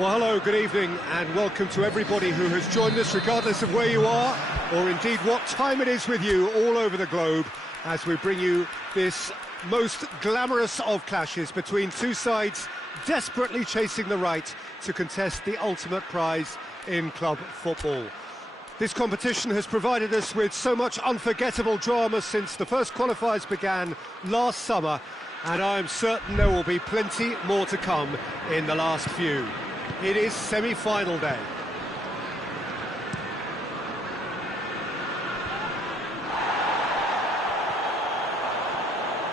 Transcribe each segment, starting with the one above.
Well, hello, good evening, and welcome to everybody who has joined us, regardless of where you are, or indeed what time it is with you all over the globe, as we bring you this most glamorous of clashes between two sides desperately chasing the right to contest the ultimate prize in club football. This competition has provided us with so much unforgettable drama since the first qualifiers began last summer, and I am certain there will be plenty more to come in the last few. It is semi-final day.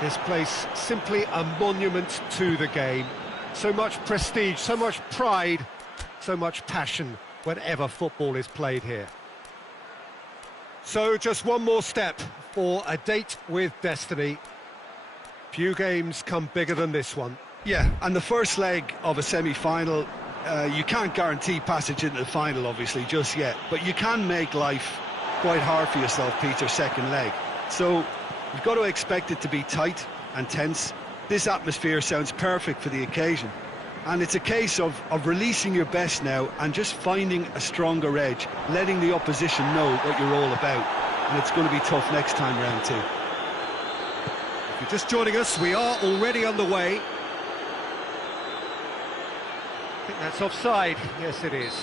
This place simply a monument to the game. So much prestige, so much pride, so much passion whenever football is played here. So just one more step for a date with destiny. Few games come bigger than this one. Yeah, and the first leg of a semi-final, you can't guarantee passage into the final, obviously, just yet. But you can make life quite hard for yourself, Peter, second leg. So you've got to expect it to be tight and tense. This atmosphere sounds perfect for the occasion. And it's a case of releasing your best now and just finding a stronger edge, letting the opposition know what you're all about. And it's going to be tough next time round too. If you're just joining us, we are already underway. I think that's offside. Yes, it is.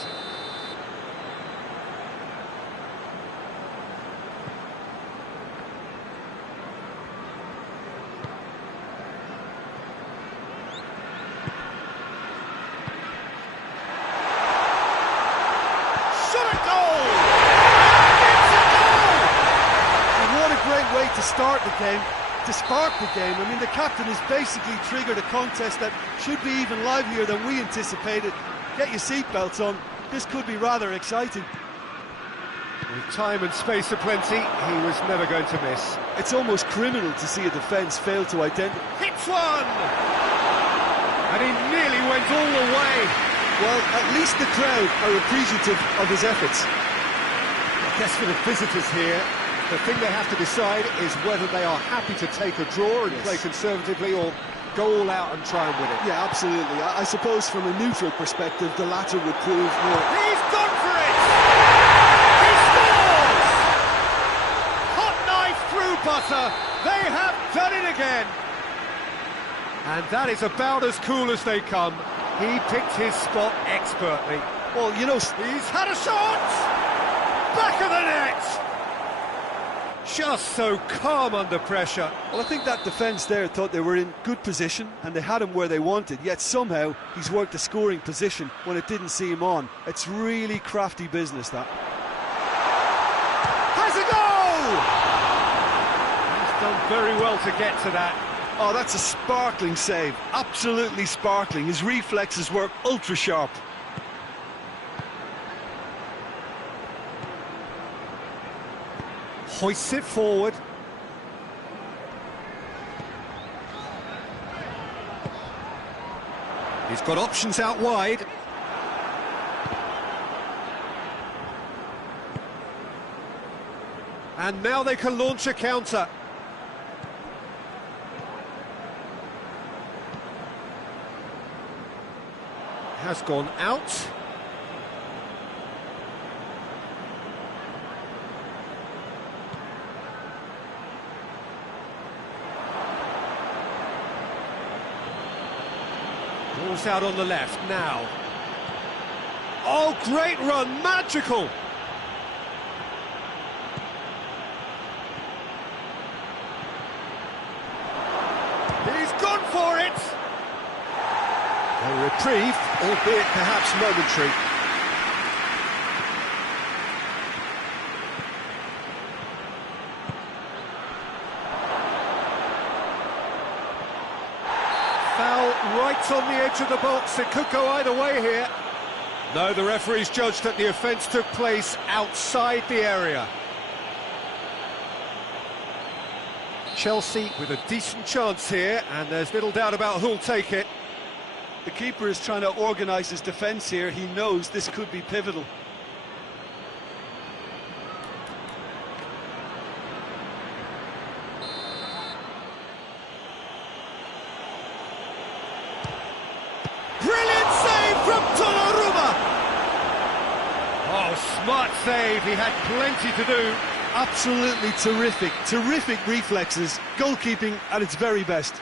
To start the game, to spark the game. I mean, the captain has basically triggered a contest that should be even livelier than we anticipated. Get your seatbelts on, this could be rather exciting. With time and space aplenty, he was never going to miss. It's almost criminal to see a defence fail to identify. Hits one! And he nearly went all the way. Well, at least the crowd are appreciative of his efforts. I guess for the visitors here, the thing they have to decide is whether they are happy to take a draw and play conservatively or go all out and try and win it. Yeah, absolutely. I suppose from a neutral perspective, the latter would prove more. He's gone for it! He scores! Hot knife through butter. They have done it again. And that is about as cool as they come. He picked his spot expertly. Well, you know, he's had a shot! Back of the net! Just so calm under pressure. Well, I think that defence there thought they were in good position and they had him where they wanted, yet somehow he's worked a scoring position when it didn't see him on. It's really crafty business, that. Has a goal! He's done very well to get to that. Oh, that's a sparkling save, absolutely sparkling. His reflexes were ultra sharp. Hoists it forward. He's got options out wide. And now they can launch a counter. Has gone out. Ball's out on the left now. Oh, great run, magical! He's gone for it! A reprieve, albeit perhaps momentary. Foul right on the edge of the box. It could go either way here. No, the referee's judged that the offence took place outside the area. Chelsea with a decent chance here, and there's little doubt about who'll take it. The keeper is trying to organise his defence here. He knows this could be pivotal. Brilliant save from Doan! Smart save, he had plenty to do. Absolutely terrific reflexes, goalkeeping at its very best.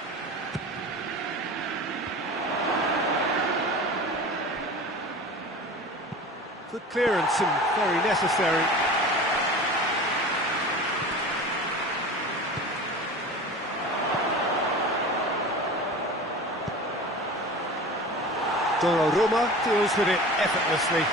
Good clearance and very necessary. Doan deals with it effortlessly.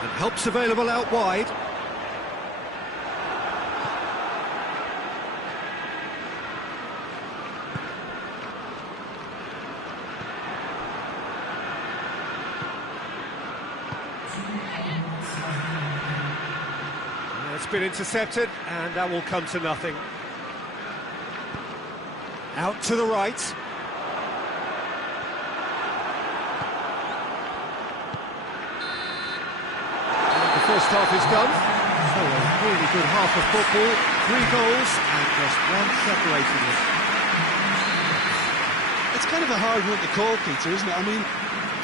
And help's available out wide. It's been intercepted, and that will come to nothing. Out to the right. And the first half is done. So a really good half of football. 3 goals and just one separating it. It's kind of a hard one to call, Peter, isn't it? I mean,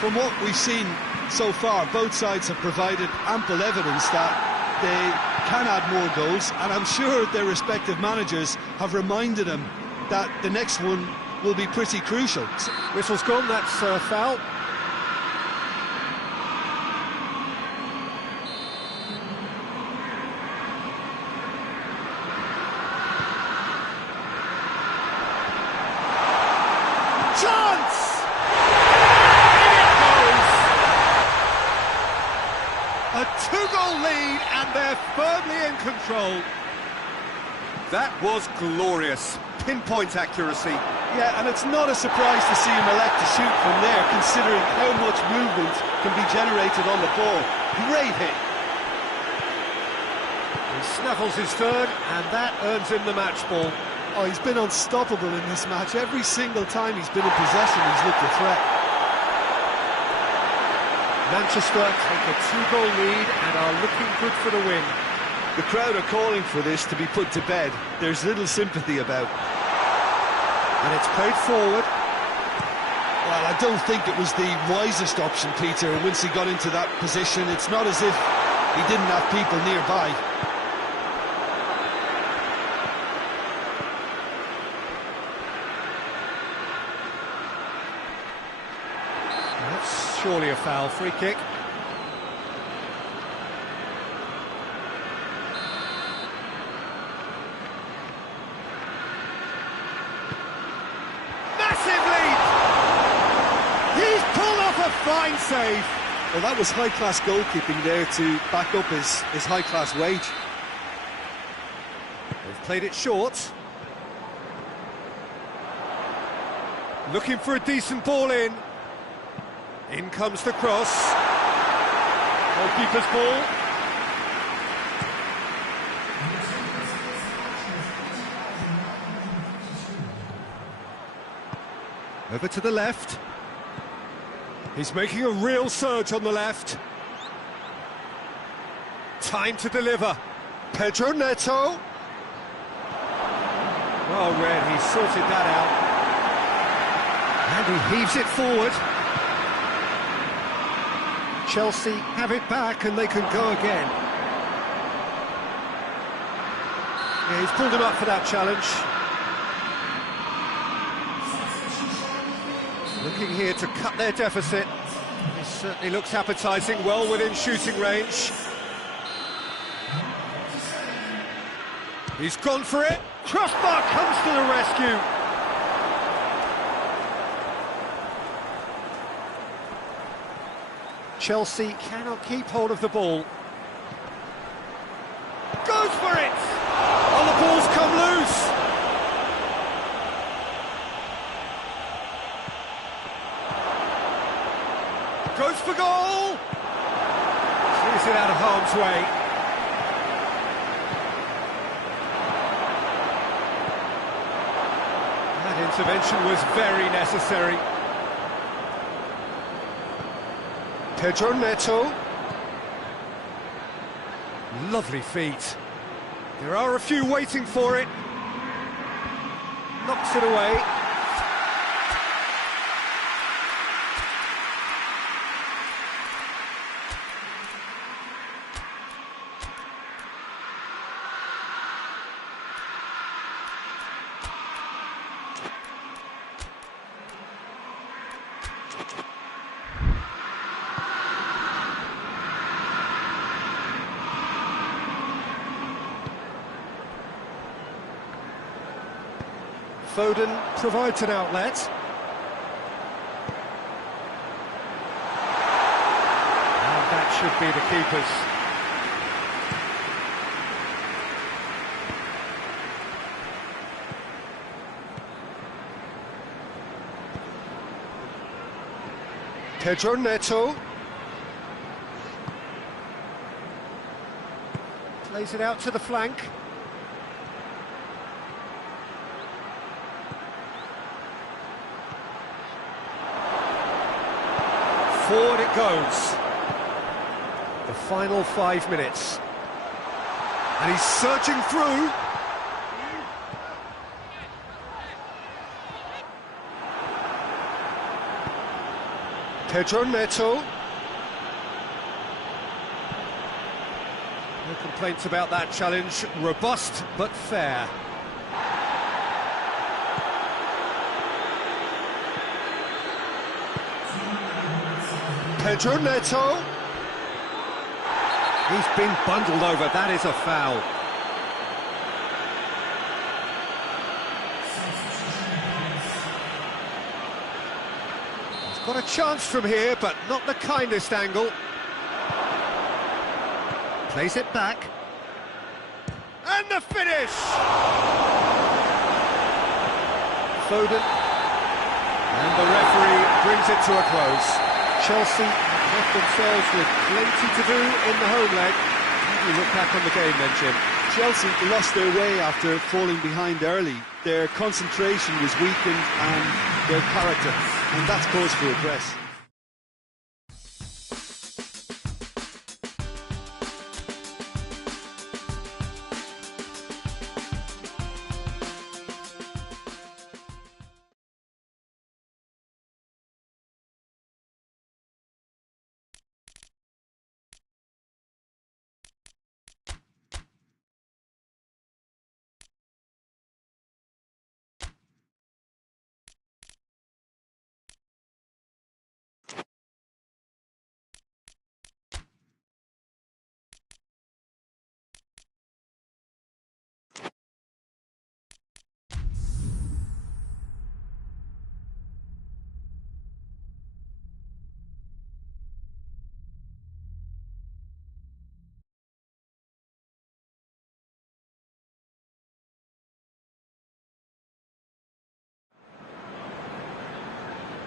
from what we've seen so far, both sides have provided ample evidence that they can add more goals, and I'm sure their respective managers have reminded them that the next one will be pretty crucial. Whistle's gone, that's a foul. Chance! A 2-goal lead, and they're firmly in control. That was glorious. Pinpoint accuracy. Yeah, and it's not a surprise to see him elect to shoot from there, considering how much movement can be generated on the ball. Great hit. He snaffles his third, and that earns him the match ball. Oh, he's been unstoppable in this match. Every single time he's been in possession, he's looked a threat. Manchester take a 2-goal lead and are looking good for the win. The crowd are calling for this to be put to bed. There's little sympathy about. And it's played forward. Well, I don't think it was the wisest option, Peter, once he got into that position. It's not as if he didn't have people nearby. That's surely a foul. Free kick. Fine save. Well, that was high-class goalkeeping there to back up his high-class wage. They've played it short. Looking for a decent ball in. In comes the cross. Goalkeeper's ball. Over to the left. He's making a real surge on the left. Time to deliver. Pedro Neto. Well read, he sorted that out. And he heaves it forward. Chelsea have it back and they can go again. Yeah, he's pulled him up for that challenge. Looking here to cut their deficit. This certainly looks appetising, well within shooting range. He's gone for it. Crossbar comes to the rescue. Chelsea cannot keep hold of the ball. Goes for it! Oh, the ball's come loose. Goes for goal! Clears it out of harm's way. That intervention was very necessary. Pedro Neto. Lovely feet. There are a few waiting for it. knocks it away. Foden provides an outlet. And that should be the keeper's. Pedro Neto. Plays it out to the flank. Forward it goes. The final 5 minutes. And he's surging through. Pedro Neto. No complaints about that challenge. Robust but fair. Pedro Neto. He's been bundled over, that is a foul. He's got a chance from here, but not the kindest angle. Plays it back. And the finish! Foden. And the referee brings it to a close. Chelsea have left themselves with plenty to do in the home leg. How do you look back on the game then, Jim? Chelsea lost their way after falling behind early. Their concentration was weakened and their character, and that's cause for address.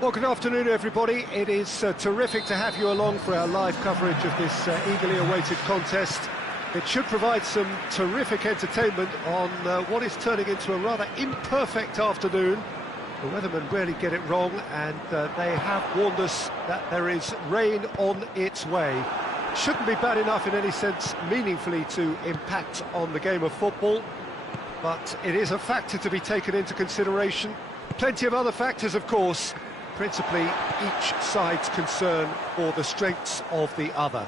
Well, good afternoon, everybody. It is terrific to have you along for our live coverage of this eagerly awaited contest. It should provide some terrific entertainment on what is turning into a rather imperfect afternoon. The weathermen rarely get it wrong, and they have warned us that there is rain on its way. Shouldn't be bad enough in any sense meaningfully to impact on the game of football, but it is a factor to be taken into consideration. Plenty of other factors, of course, principally each side's concern for the strengths of the other.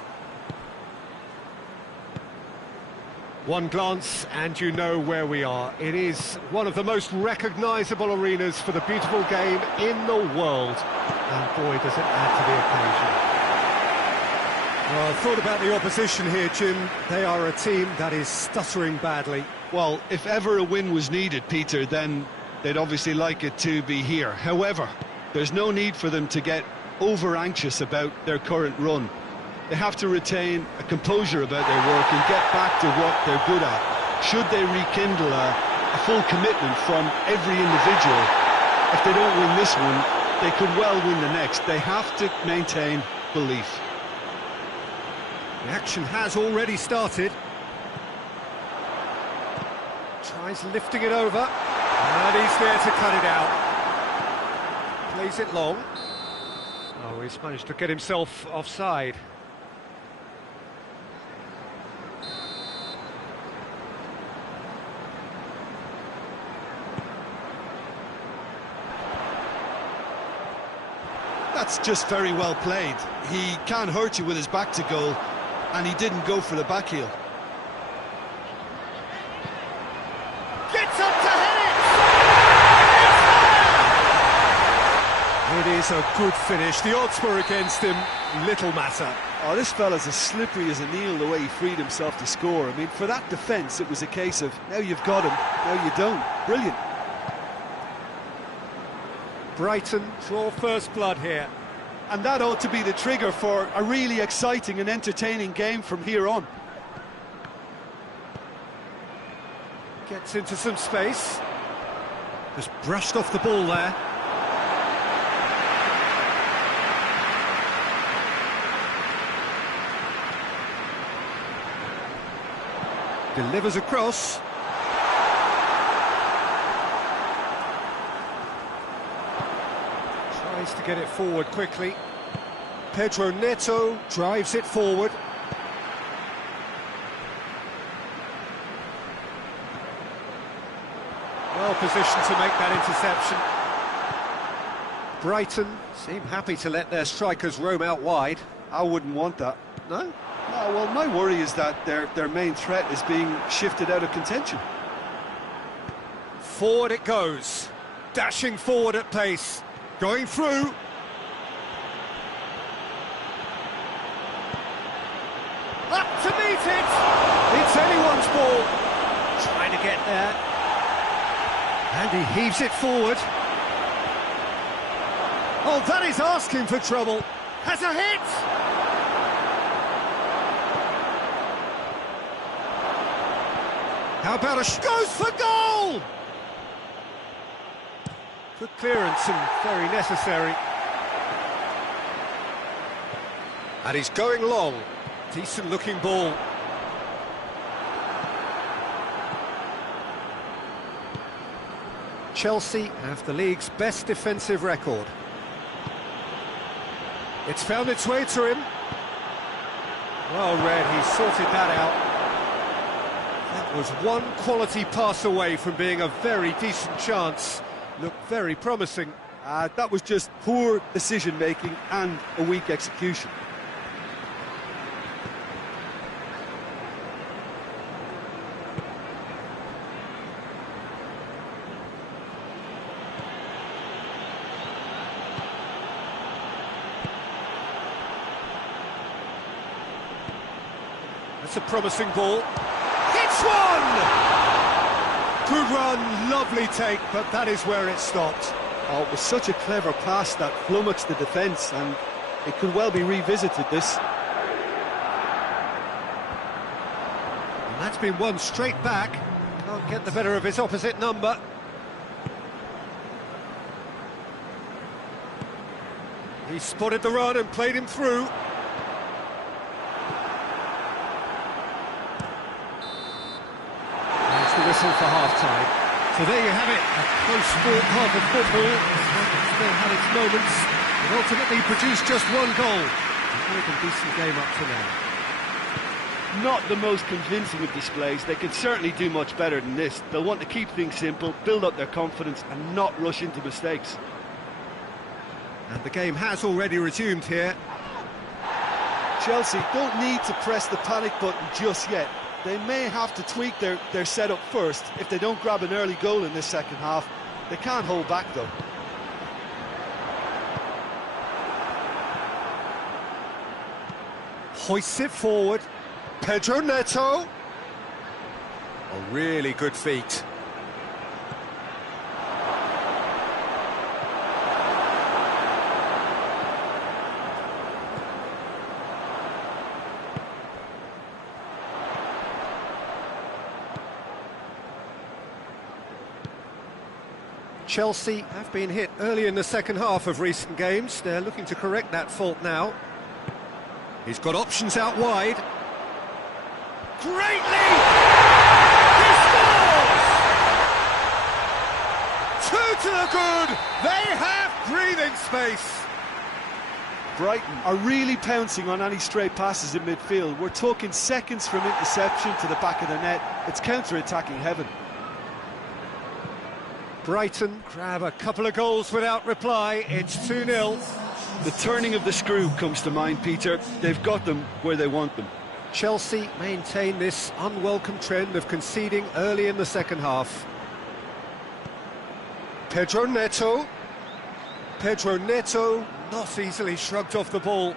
One glance and you know where we are. It is one of the most recognisable arenas for the beautiful game in the world. And boy, does it add to the occasion. Well, I thought about the opposition here, Jim. They are a team that is stuttering badly. Well, if ever a win was needed, Peter, then they'd obviously like it to be here. However, there's no need for them to get over-anxious about their current run. They have to retain a composure about their work and get back to what they're good at. Should they rekindle a full commitment from every individual, if they don't win this one, they could well win the next. They have to maintain belief. The action has already started. Tries lifting it over, and he's there to cut it out. Plays it long. Oh, he's managed to get himself offside. That's just very well played. He can't hurt you with his back to goal, and he didn't go for the back heel. Gets up to head it! It is a good finish. The odds were against him, little matter. Oh, this fella's as slippery as an eel the way he freed himself to score. I mean, for that defence, it was a case of, now you've got him, now you don't. Brilliant. Brighton draw first blood here. And that ought to be the trigger for a really exciting and entertaining game from here on. Gets into some space. Just brushed off the ball there. Delivers across. Tries to get it forward quickly. Pedro Neto drives it forward. Well positioned to make that interception. Brighton seem happy to let their strikers roam out wide. I wouldn't want that. No? No, well, my worry is that their main threat is being shifted out of contention. Forward it goes. Dashing forward at pace. Going through. Up to meet it! It's anyone's ball. Trying to get there. And he heaves it forward. Oh, that is asking for trouble. Has a hit! How about goes for goal! Good clearance and very necessary. And he's going long. Decent looking ball. Chelsea have the league's best defensive record. It's found its way to him. Well read, he sorted that out. That was one quality pass away from being a very decent chance. Looked very promising. That was just poor decision-making and a weak execution. That's a promising ball. Hits one! Good run, lovely take, but that is where it stopped. Oh, it was such a clever pass that flummoxed the defence, and it could well be revisited, this. And that's been won straight back. Can't get the better of his opposite number. He spotted the run and played him through. There's the whistle for half-time. So there you have it, a close-fought half of football. It's still had its moments, but ultimately produced just one goal. A very decent game up to now. Not the most convincing of displays. They could certainly do much better than this. They'll want to keep things simple, build up their confidence and not rush into mistakes. And the game has already resumed here. Chelsea don't need to press the panic button just yet. They may have to tweak their setup first if they don't grab an early goal in this second half. They can't hold back though. Hoists it forward. Pedro Neto. A really good feat. Chelsea have been hit early in the second half of recent games. They're looking to correct that fault now. He's got options out wide. Great lead! He scores! Two to the good! They have breathing space! Brighton are really pouncing on any stray passes in midfield. We're talking seconds from interception to the back of the net. It's counter-attacking heaven. Brighton grab a couple of goals without reply. It's 2-0. The turning of the screw comes to mind, Peter. They've got them where they want them. Chelsea maintain this unwelcome trend of conceding early in the second half. Pedro Neto. Pedro Neto not easily shrugged off the ball.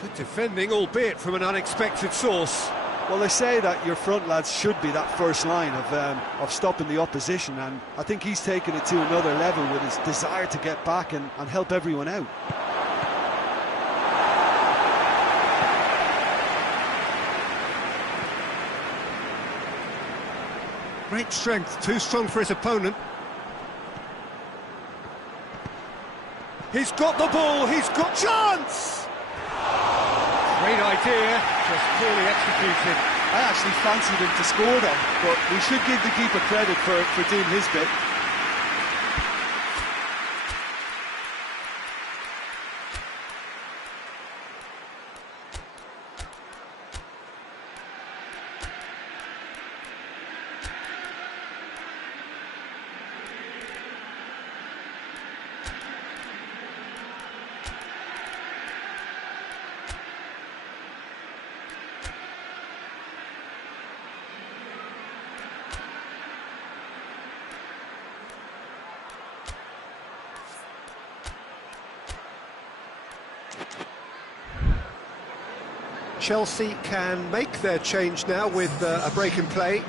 Good defending, albeit from an unexpected source. Well, they say that your front lads should be that first line of stopping the opposition, and I think he's taken it to another level with his desire to get back and help everyone out. Great strength, too strong for his opponent. He's got the ball, he's got chance! Great idea, just poorly executed. I actually fancied him to score then, but we should give the keeper credit for doing his bit. Chelsea can make their change now with a break in play.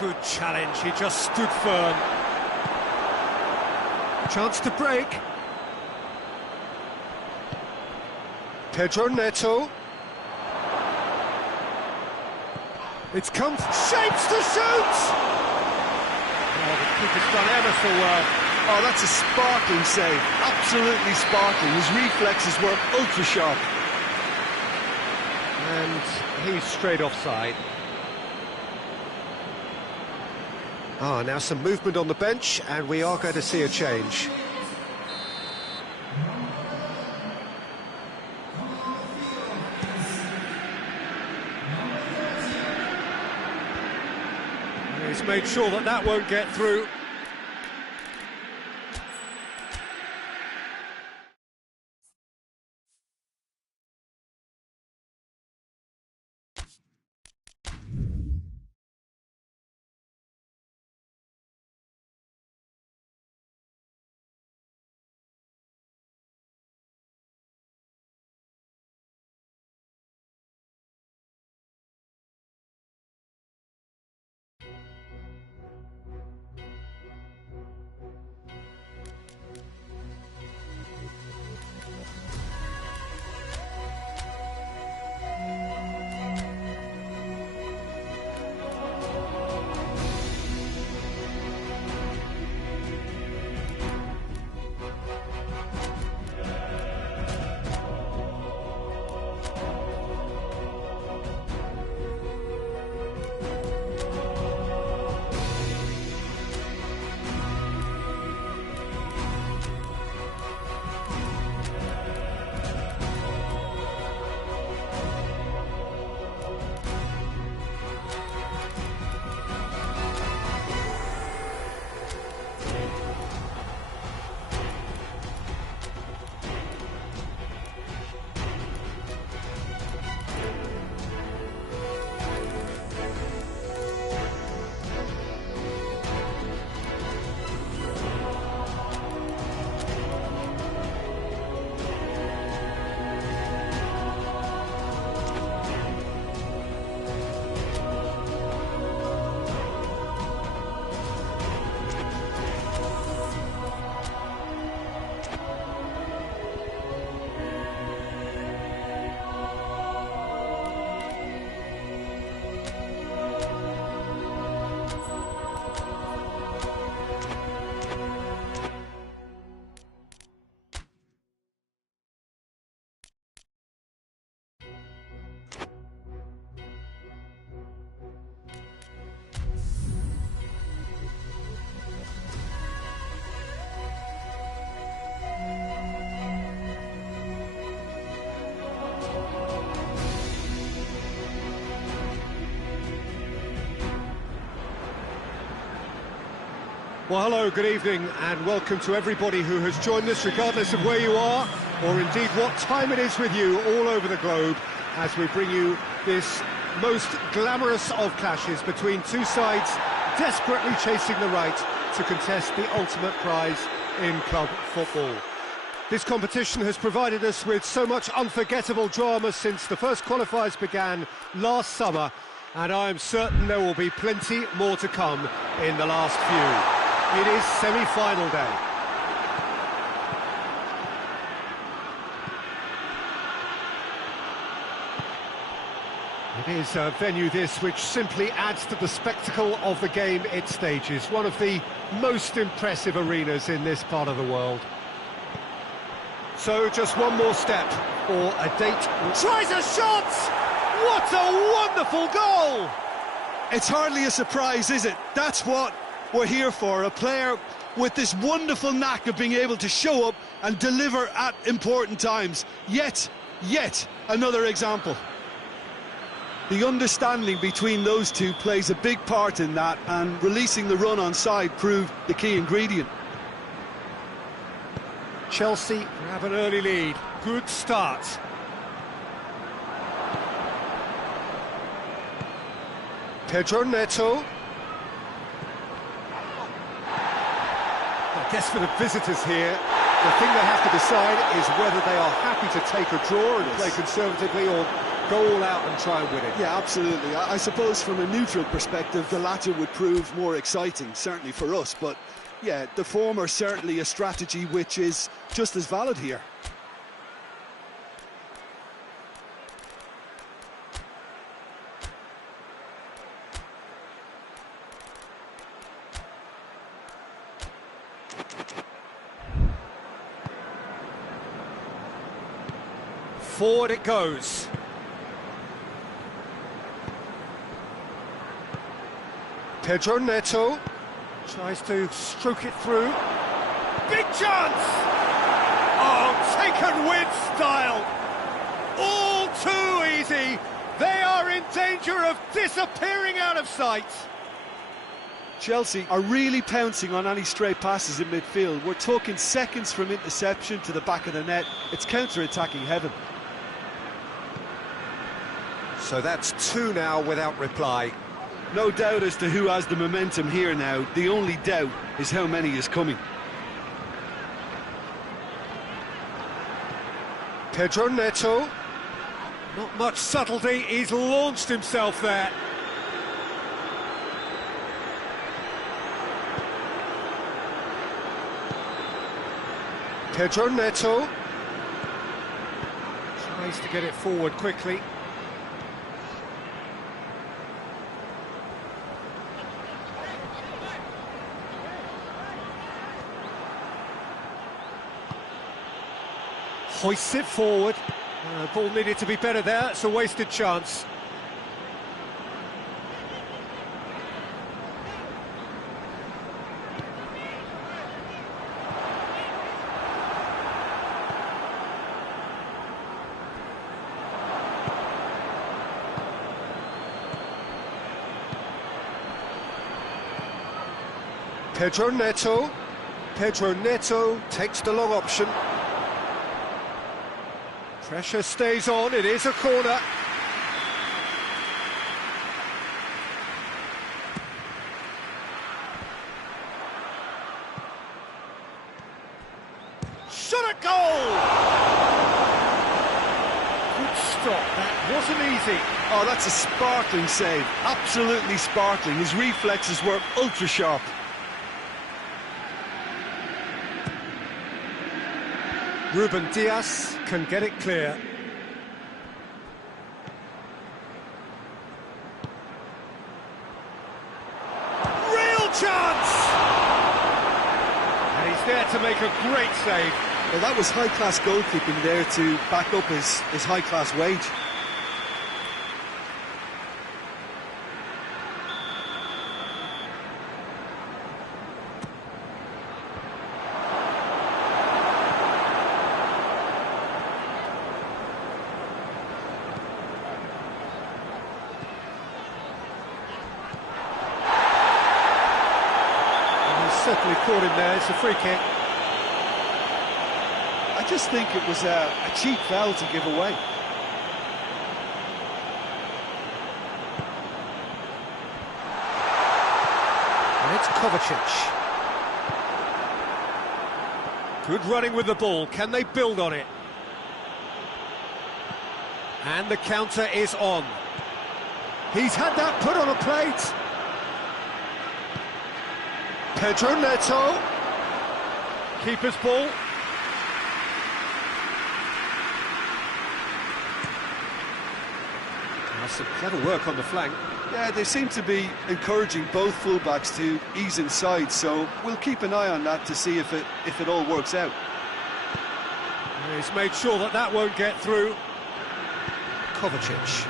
Good challenge, he just stood firm. Chance to break. Pedro Neto. It's come, shapes to shoot! Oh, the keeper's done ever so well. Oh, that's a sparkling save, absolutely sparkling. His reflexes were ultra sharp. And he's straight offside. Ah, now some movement on the bench, and we are going to see a change. He's made sure that that won't get through. Well, hello, good evening, and welcome to everybody who has joined us, regardless of where you are, or indeed what time it is with you all over the globe, as we bring you this most glamorous of clashes between two sides desperately chasing the right to contest the ultimate prize in club football. This competition has provided us with so much unforgettable drama since the first qualifiers began last summer, and I am certain there will be plenty more to come in the last few. It is semi-final day. It is a venue this which simply adds to the spectacle of the game it stages. One of the most impressive arenas in this part of the world. So just one more step or a date. Tries a shot! What a wonderful goal! It's hardly a surprise, is it? That's what we're here for, a player with this wonderful knack of being able to show up and deliver at important times. Yet another example. The understanding between those two plays a big part in that, and releasing the run on side proved the key ingredient. Chelsea have an early lead. Good start. Pedro Neto. I guess for the visitors here, the thing they have to decide is whether they are happy to take a draw and play conservatively, or go all out and try and win it. Yeah, absolutely. I suppose from a neutral perspective, the latter would prove more exciting, certainly for us. But yeah, the former certainly a strategy which is just as valid here. Forward it goes. Pedro Neto tries to stroke it through. Big chance! Oh, taken with style. All too easy. They are in danger of disappearing out of sight. Chelsea are really pouncing on any stray passes in midfield. We're talking seconds from interception to the back of the net. It's counter-attacking heaven. So that's two now without reply. No doubt as to who has the momentum here now. The only doubt is how many is coming. Pedro Neto. Not much subtlety, he's launched himself there. Pedro Neto. Tries to get it forward quickly. Hoists it forward. Ball needed to be better there. It's a wasted chance. Pedro Neto. Pedro Neto takes the long option. Pressure stays on, it is a corner. Shot at goal! Good stop, that wasn't easy. Oh, that's a sparkling save, absolutely sparkling. His reflexes were ultra sharp. Ruben Dias can get it clear. Real chance! And he's there to make a great save. Well, that was high-class goalkeeping there to back up his high-class wage. certainly caught him there. It's a free kick. I just think it was a cheap foul to give away. And it's Kovacic. Good running with the ball. Can they build on it? And the counter is on. He's had that put on a plate. Pedro Neto. Keeper's ball. That's some clever work on the flank. Yeah, they seem to be encouraging both fullbacks to ease inside, so we'll keep an eye on that to see if it all works out. He's made sure that that won't get through. Kovacic.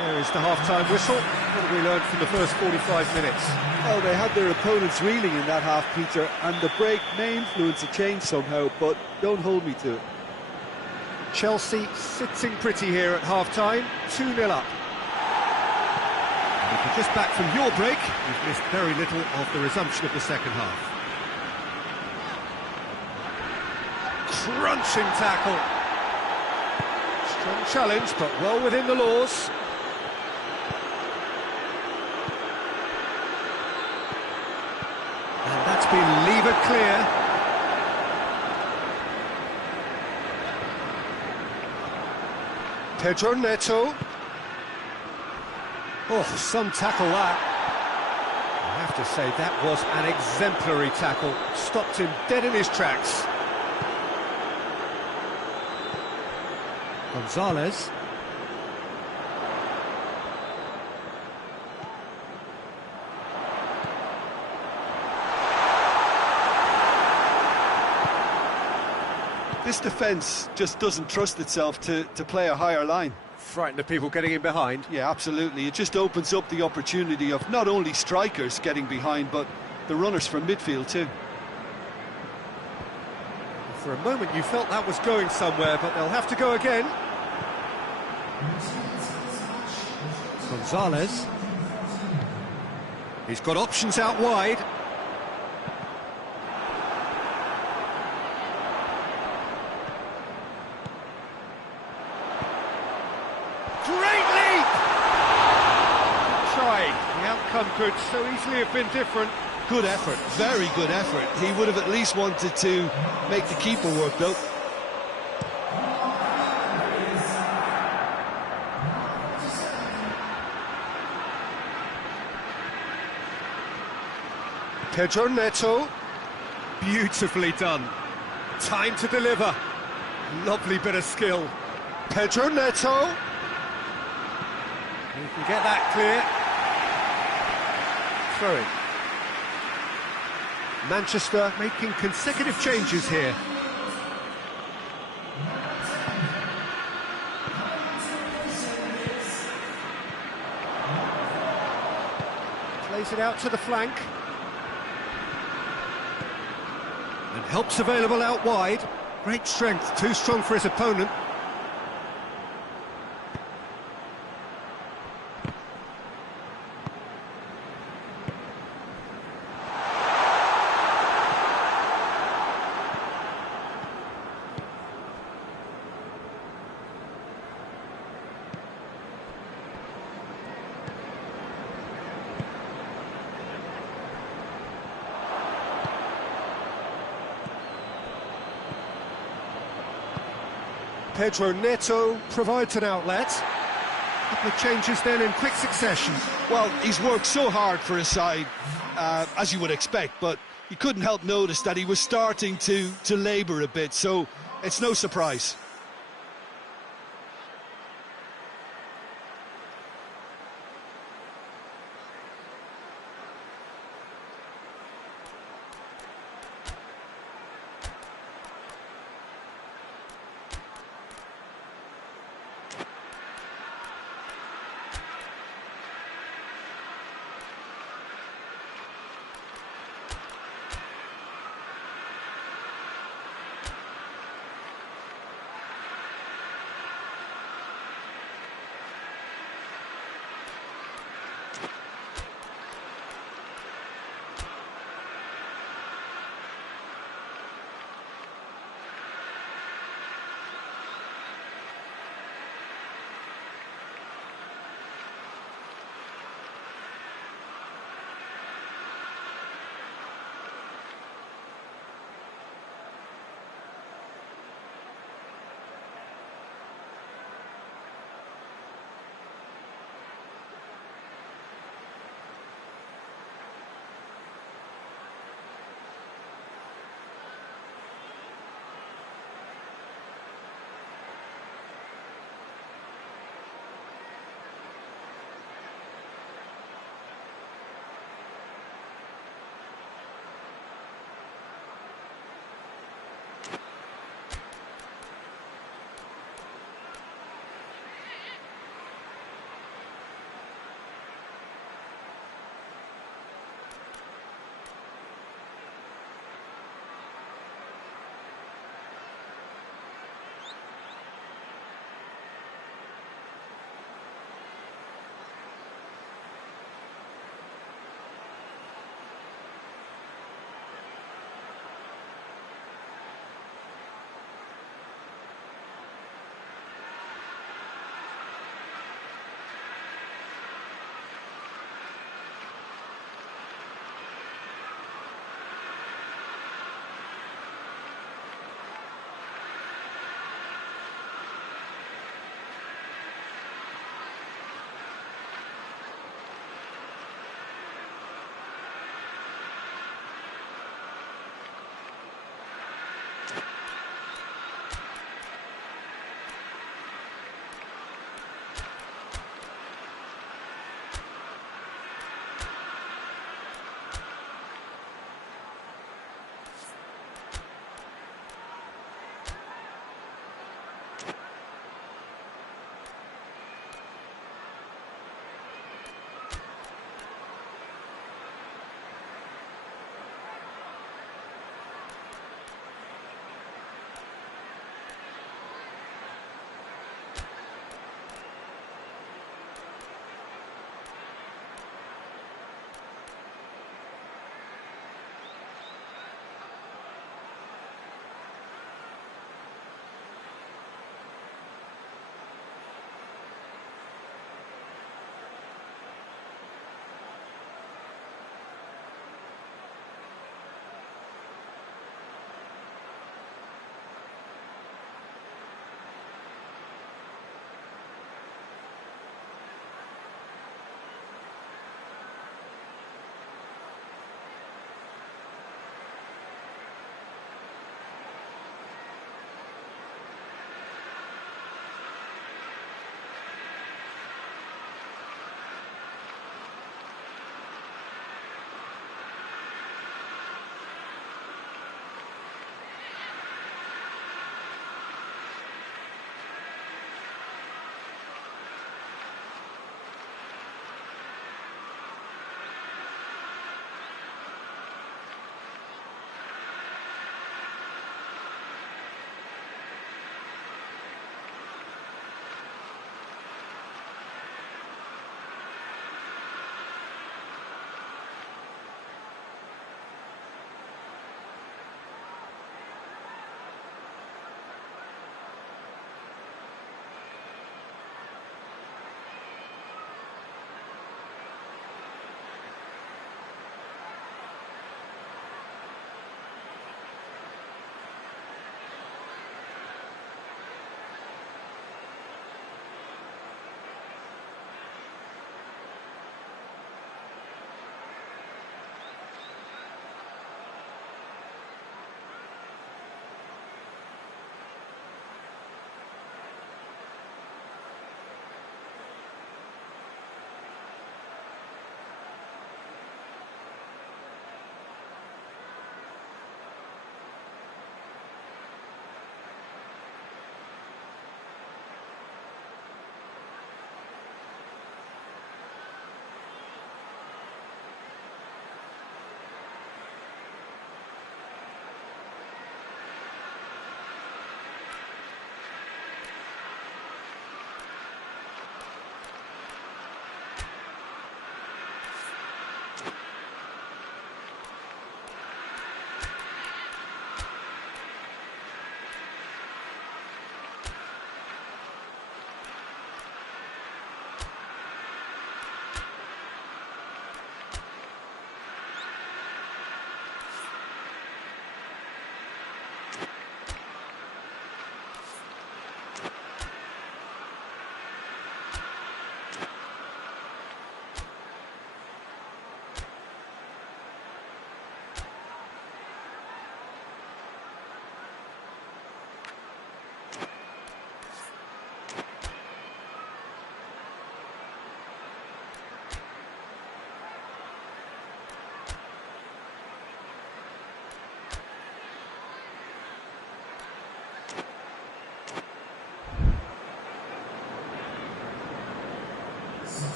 There is the half-time whistle. What have we learned from the first 45 minutes? Well, they had their opponents reeling in that half, Peter, and the break may influence a change somehow, but don't hold me to it. Chelsea sitting pretty here at half-time, 2-0 up. And if you're just back from your break, you've missed very little of the resumption of the second half. Crunching tackle. Strong challenge, but well within the laws. And that's been levered clear. Pedro Neto. Oh, some tackle that. I have to say, that was an exemplary tackle. Stopped him dead in his tracks. Gonzalez. This defence just doesn't trust itself to play a higher line. Frightened of people getting in behind. Yeah, absolutely. It just opens up the opportunity of not only strikers getting behind, but the runners from midfield too. For a moment you felt that was going somewhere, but they'll have to go again. Gonzalez. He's got options out wide. Great leap! Try. The outcome could so easily have been different. Good effort, very good effort. He would have at least wanted to make the keeper work though. Pedro Neto. Beautifully done. Time to deliver. Lovely bit of skill. Pedro Neto. He can get that clear. Throw-in. Manchester making consecutive changes here. Plays it out to the flank. And help's available out wide. Great strength, too strong for his opponent. Pedro Neto provides an outlet. A couple of changes then in quick succession. Well, he's worked so hard for his side, as you would expect, but you couldn't help notice that he was starting to labour a bit, so it's no surprise.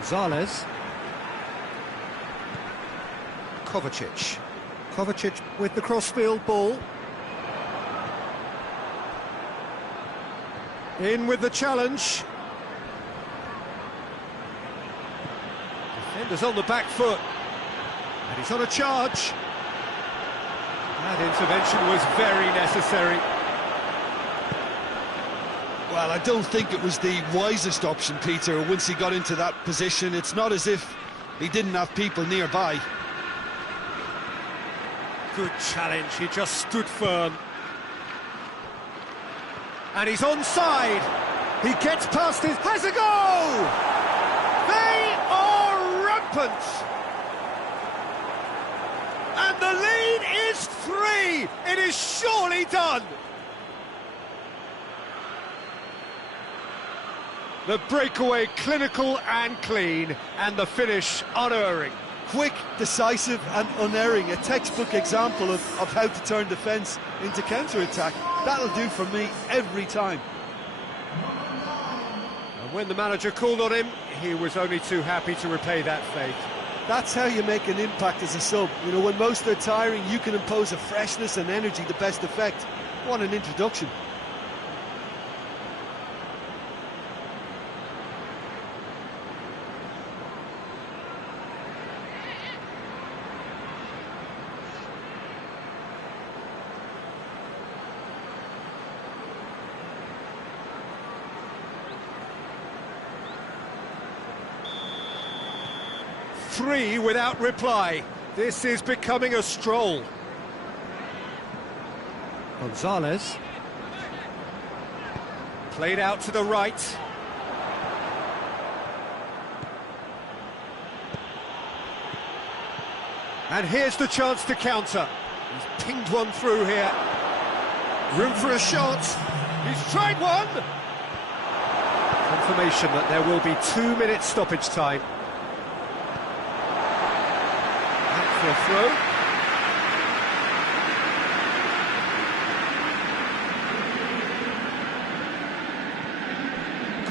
Gonzalez. Kovacic. Kovacic with the crossfield ball. In with the challenge. Defenders on the back foot. And he's on a charge. That intervention was very necessary. Well, I don't think it was the wisest option, Peter, once he got into that position. It's not as if he didn't have people nearby. Good challenge, he just stood firm. And he's onside. He gets past his... Has a goal! They are rampant! And the lead is 3! It is surely done! The breakaway clinical and clean, and the finish unerring. Quick, decisive and unerring, a textbook example of how to turn defence into counter-attack. That'll do for me every time. And when the manager called on him, he was only too happy to repay that fate. That's how you make an impact as a sub. You know, when most are tiring, you can impose a freshness and energy to best effect. What an introduction. Three without reply. This is becoming a stroll. Gonzalez. Played out to the right. And here's the chance to counter. He's pinged one through here. Room for a shot. He's tried one. Confirmation that there will be 2 minutes stoppage time. For a throw.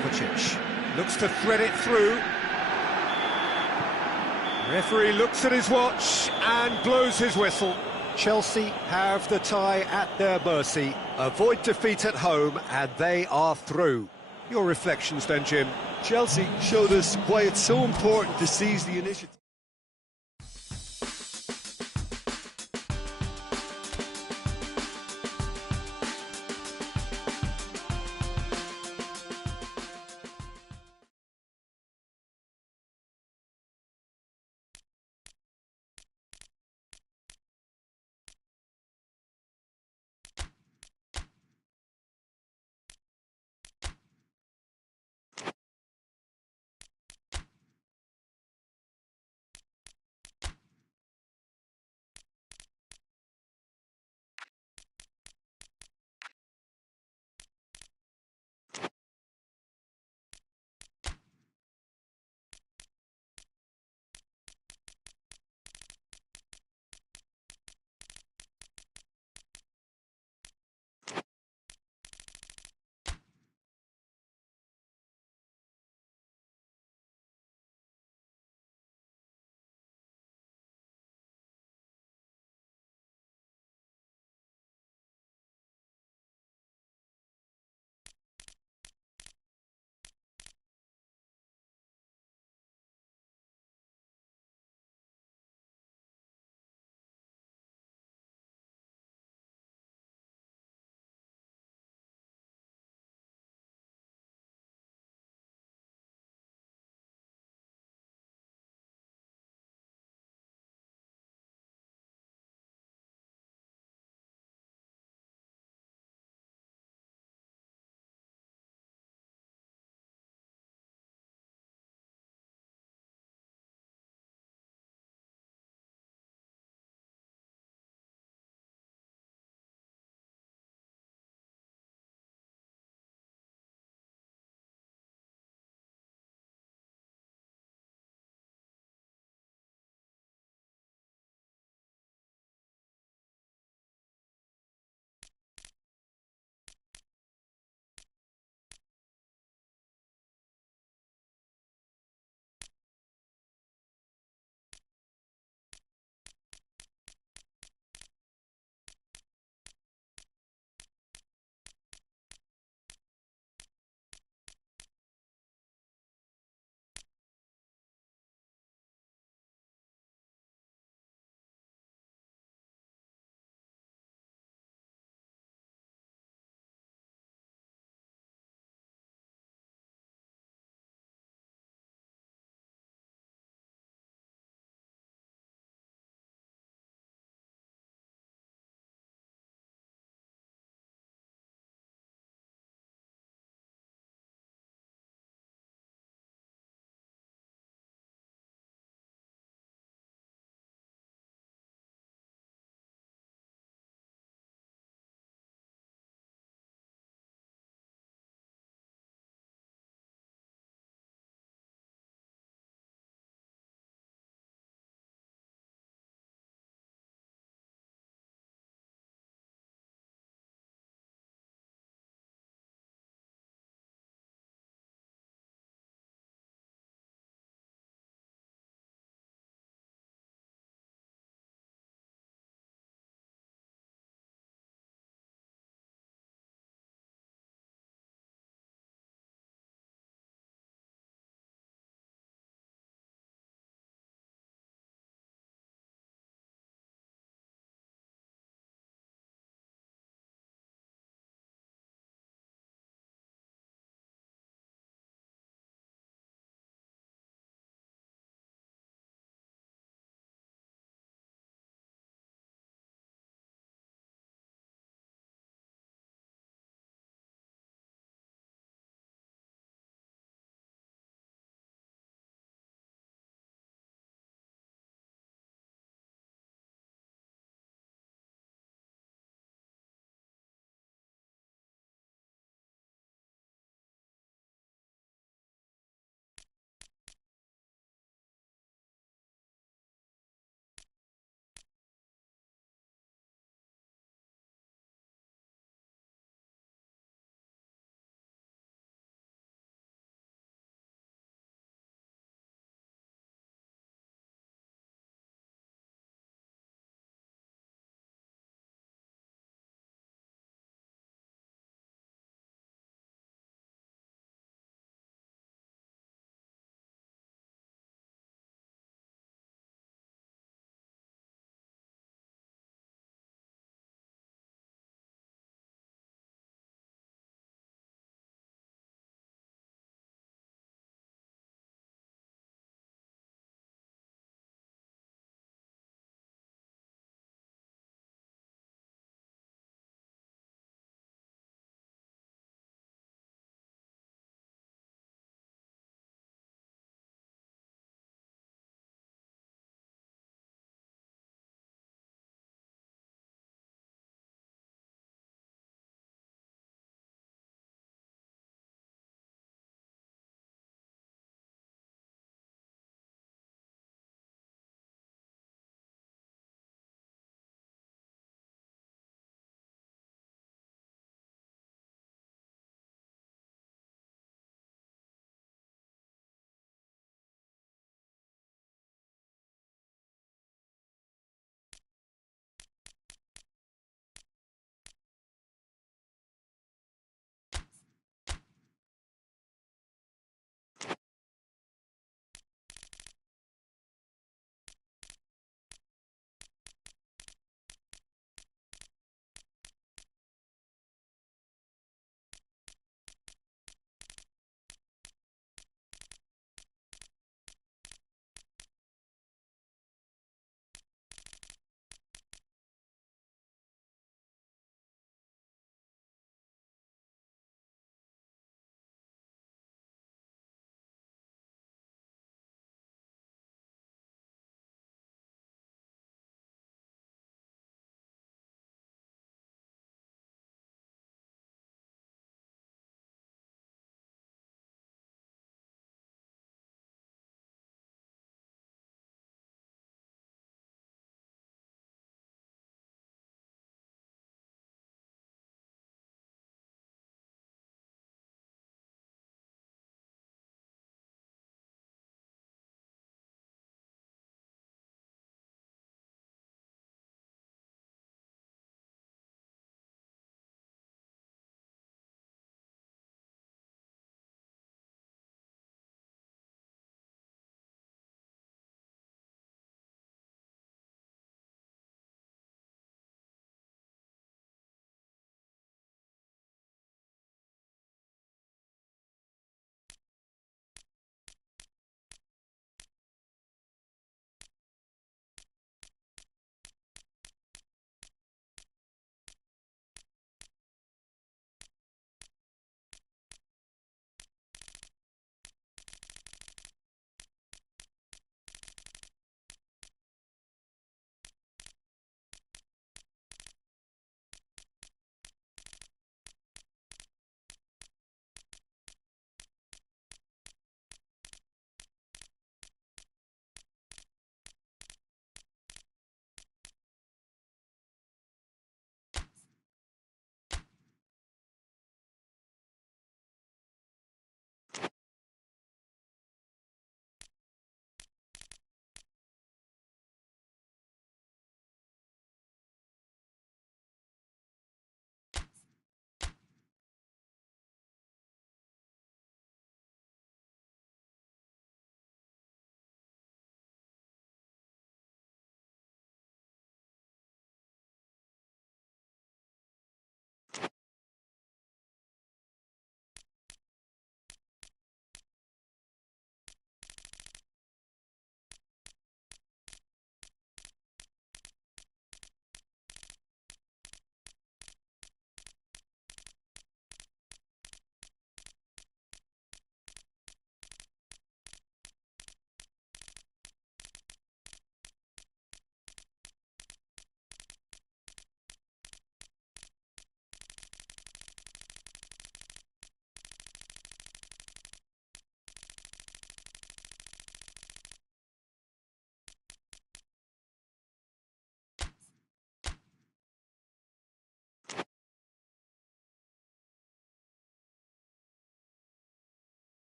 Kovacic looks to thread it through. Referee looks at his watch and blows his whistle. Chelsea have the tie at their mercy. Avoid defeat at home and they are through. Your reflections then, Jim? Chelsea showed us why it's so important to seize the initiative.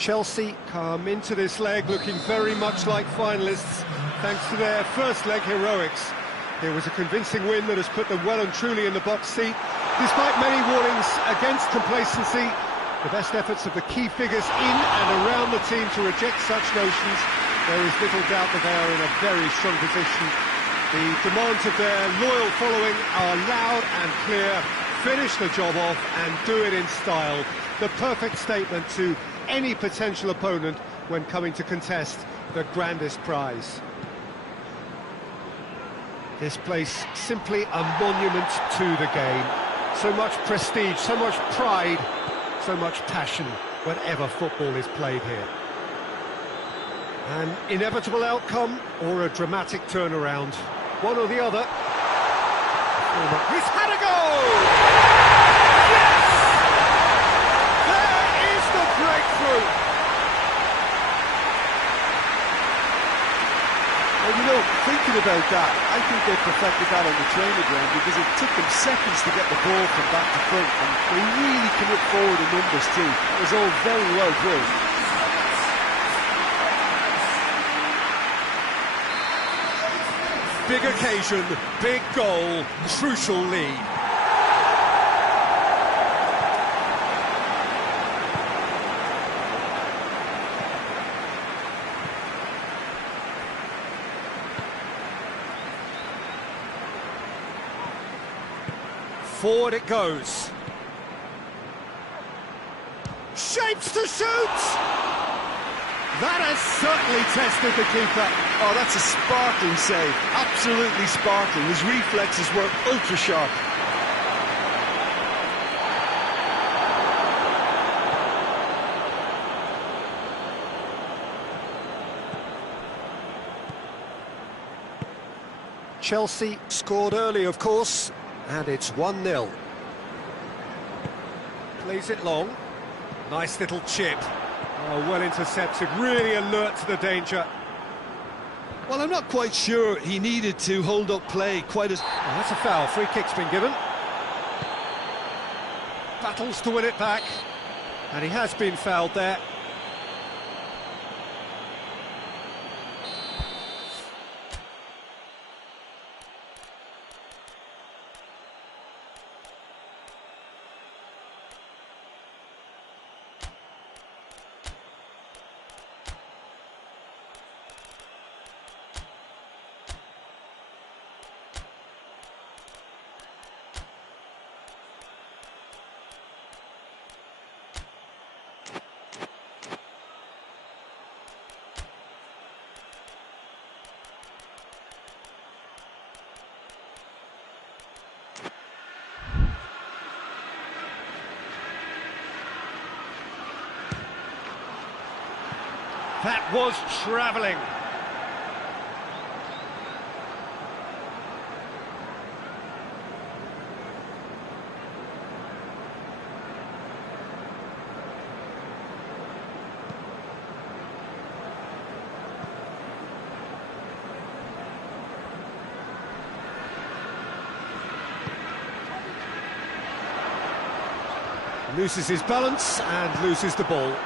Chelsea come into this leg looking very much like finalists, thanks to their first leg heroics. It was a convincing win that has put them well and truly in the box seat. Despite many warnings against complacency, the best efforts of the key figures in and around the team to reject such notions, there is little doubt that they are in a very strong position. The demands of their loyal following are loud and clear. Finish the job off and do it in style. The perfect statement to any potential opponent when coming to contest the grandest prize. This place simply a monument to the game. So much prestige, so much pride, so much passion whenever football is played here. An inevitable outcome or a dramatic turnaround, one or the other. He's had a go! Yes! There is the breakthrough! Well, you know, thinking about that, I think they perfected that on the training ground because it took them seconds to get the ball from back to front, and they really commit forward in numbers too. It was all very well drilled. Big occasion, big goal, crucial lead. Forward it goes. Shapes to shoot! That has certainly tested the keeper. Oh, that's a sparkling save. Absolutely sparkling. His reflexes were ultra sharp. Chelsea scored early, of course, and it's 1-0. Plays it long. Nice little chip. Oh, well intercepted, really alert to the danger. Well, I'm not quite sure he needed to hold up play quite as... Oh, that's a foul. Free kick's been given. Battles to win it back. And he has been fouled there. That was travelling. Loses his balance and loses the ball.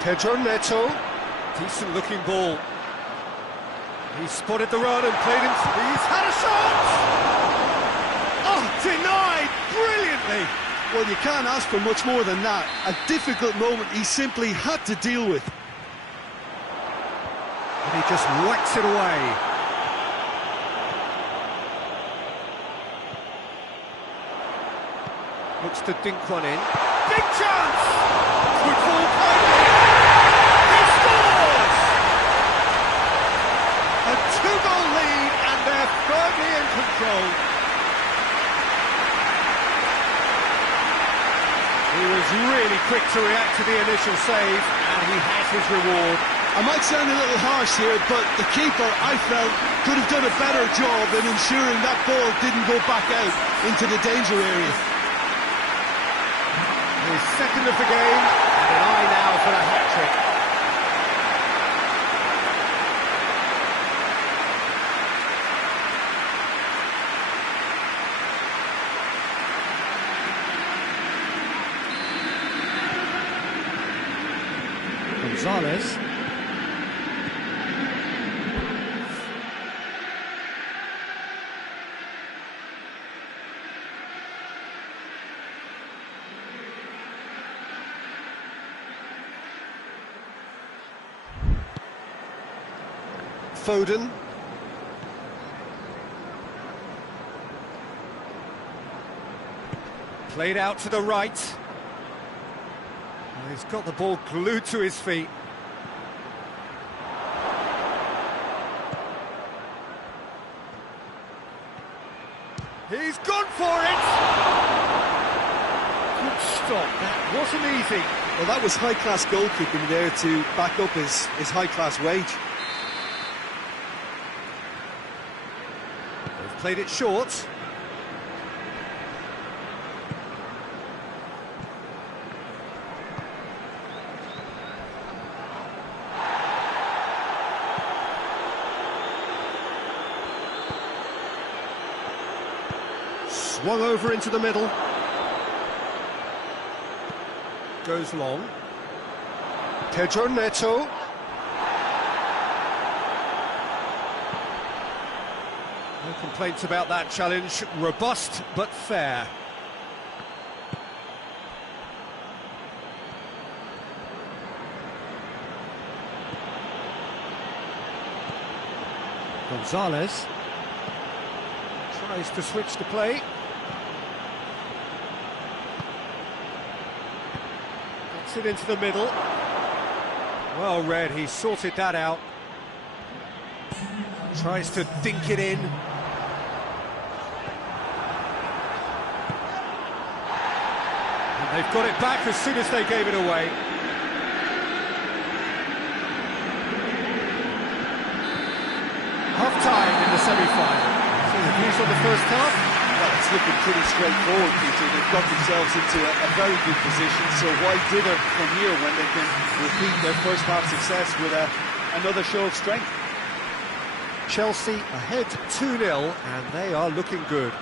Pedro, decent looking ball. He spotted the run and played him. He's had a shot! Oh, denied brilliantly! Well, you can't ask for much more than that. A difficult moment he simply had to deal with. And he just whacks it away. Looks to dink one in. Big chance! Good ball, Cody! He scores! A two-goal lead, and they're firmly in control. He was really quick to react to the initial save, and he has his reward. I might sound a little harsh here, but the keeper, I felt, could have done a better job in ensuring that ball didn't go back out into the danger area. His second of the game, and an eye now for the hat-trick. Gonzalez. Foden. Played out to the right. He's got the ball glued to his feet. He's gone for it! Good stop, that wasn't easy. Well, that was high-class goalkeeping there to back up his high-class wage. They've played it short. Swung over into the middle. Goes long. Pedro Neto. No complaints about that challenge. Robust but fair. Gonzalez tries to switch the play. Gets it into the middle. Well read, he sorted that out. Tries to dink it in. And they've got it back as soon as they gave it away. Half-time in the semi-final. So the views on the first half? Well, it's looking pretty straightforward, Peter. They've got themselves into a very good position, so why dither from here when they can repeat their first half success with another show of strength? Chelsea ahead 2-0, and they are looking good.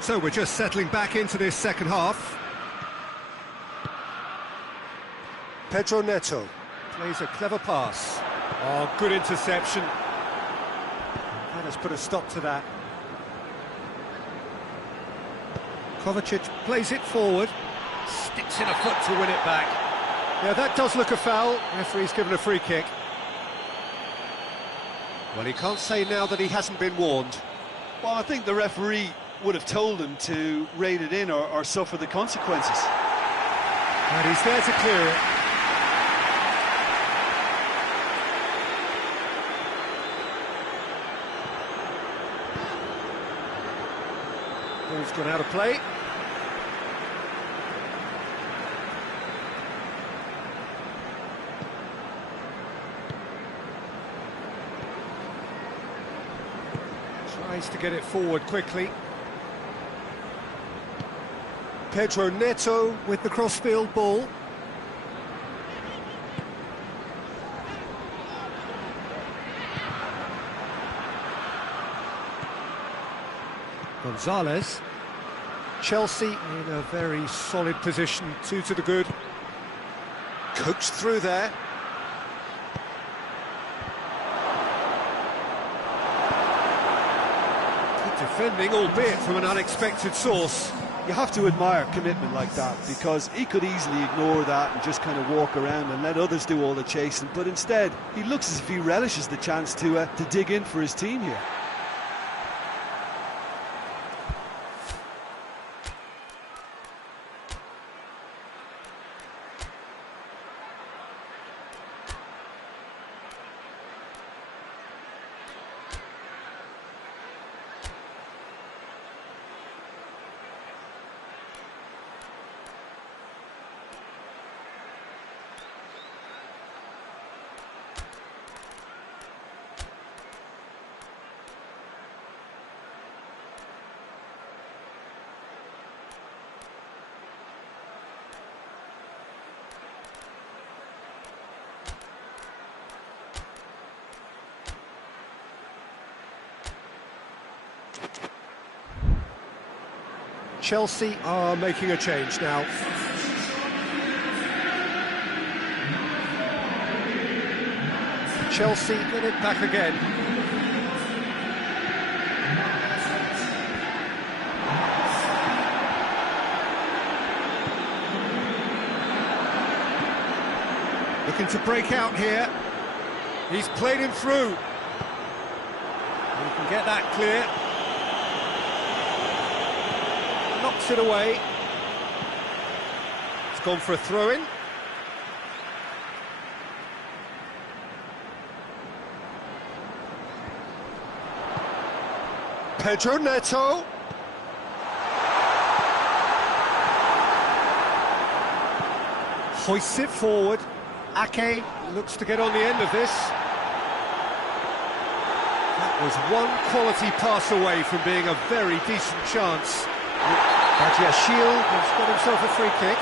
So we're just settling back into this second half. Pedro Neto. Plays a clever pass. Oh, good interception. That has put a stop to that. Kovacic plays it forward. Sticks in a foot to win it back. Yeah, that does look a foul. Referee's given a free kick. Well, he can't say now that he hasn't been warned. Well, I think the referee would have told him to rate it in or suffer the consequences. And he's there to clear it. Ball's gone out of play. Tries to get it forward quickly. Pedro Neto With the crossfield ball. Gonzalez. Chelsea in a very solid position, 2 to the good. coaxed through there. Good defending, albeit from an unexpected source. You have to admire commitment like that, because he could easily ignore that and just kind of walk around and let others do all the chasing, but instead he looks as if he relishes the chance to dig in for his team here. Chelsea are making a change now. Chelsea get it back again. Looking to break out here. He's played him through. He can get that clear. Knocks it away. It's gone for a throw-in. Pedro Neto. Hoists it forward. Ake looks to get on the end of this. That was one quality pass away from being a very decent chance. Badiashile He's got himself a free kick.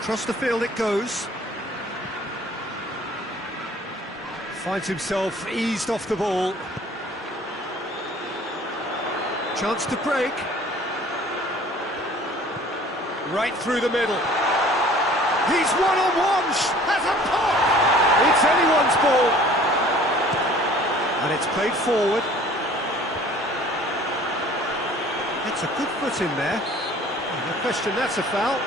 Across the field it goes. Finds himself eased off the ball. Chance to break. Right through the middle. He's one-on-one, has a pop! It's anyone's ball. And it's played forward. It's a good foot in there. No question that's a foul.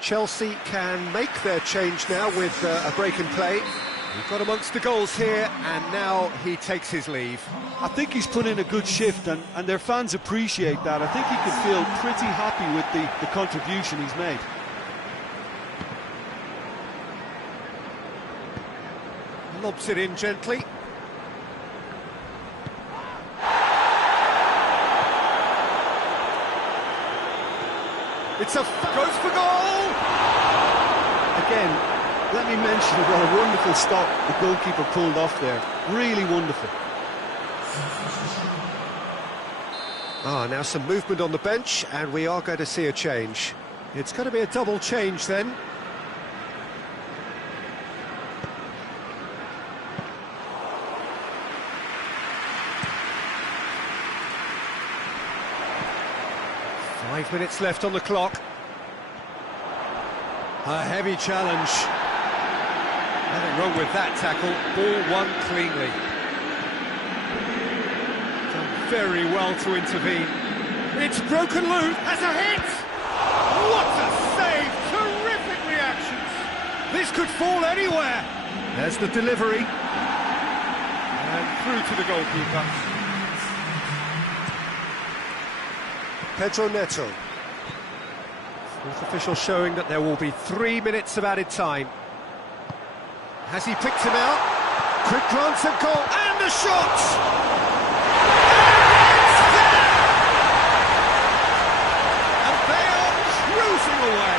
Chelsea can make their change now with a break in play. He got amongst the goals here, and now he takes his leave. I think he's put in a good shift, and their fans appreciate that. I think he can feel pretty happy with the contribution he's made. Lobs it in gently. It's goes for goal! Again, let me mention what a wonderful stop the goalkeeper pulled off there. Really wonderful. Now some movement on the bench, and we are going to see a change. It's going to be a double change then. Five minutes left on the clock. A heavy challenge. Nothing wrong with that tackle. Ball won cleanly. Done very well to intervene. It's broken loose. Has a hit! What a save! Terrific reactions. This could fall anywhere. There's the delivery. And through to the goalkeeper. Pedro Neto. Fourth official showing that there will be 3 minutes of added time. Has he picked him out? Quick glance at goal, and the shot! And they are cruising away.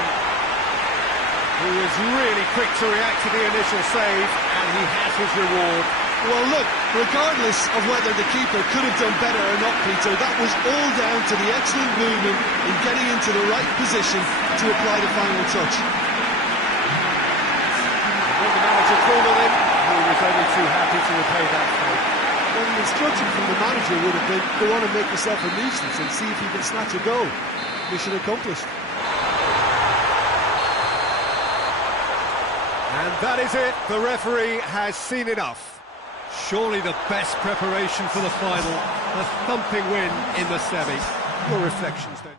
He was really quick to react to the initial save, and he has his reward. Well, look, regardless of whether the keeper could have done better or not, Peter, that was all down to the excellent movement in getting into the right position to apply the final touch. When the manager called on him, he was only too happy to repay that favour. Well, the instruction from the manager would have been, go on and make yourself a nuisance and see if you can snatch a goal. Mission accomplished. And that is it. The referee has seen enough. Surely the best preparation for the final. A thumping win in the semi. Your reflections then?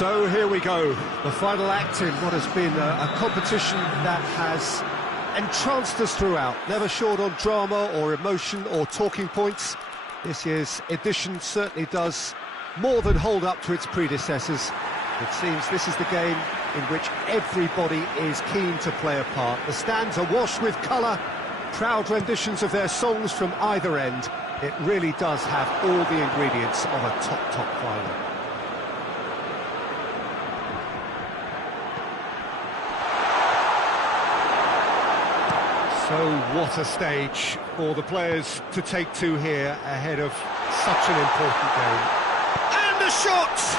So here we go, the final act in what has been a competition that has entranced us throughout, never short on drama or emotion or talking points. This year's edition certainly does more than hold up to its predecessors. It seems this is the game in which everybody is keen to play a part. The stands are washed with colour, proud renditions of their songs from either end. It really does have all the ingredients of a top final. So what a stage for the players to take to here ahead of such an important game. And a shot! It's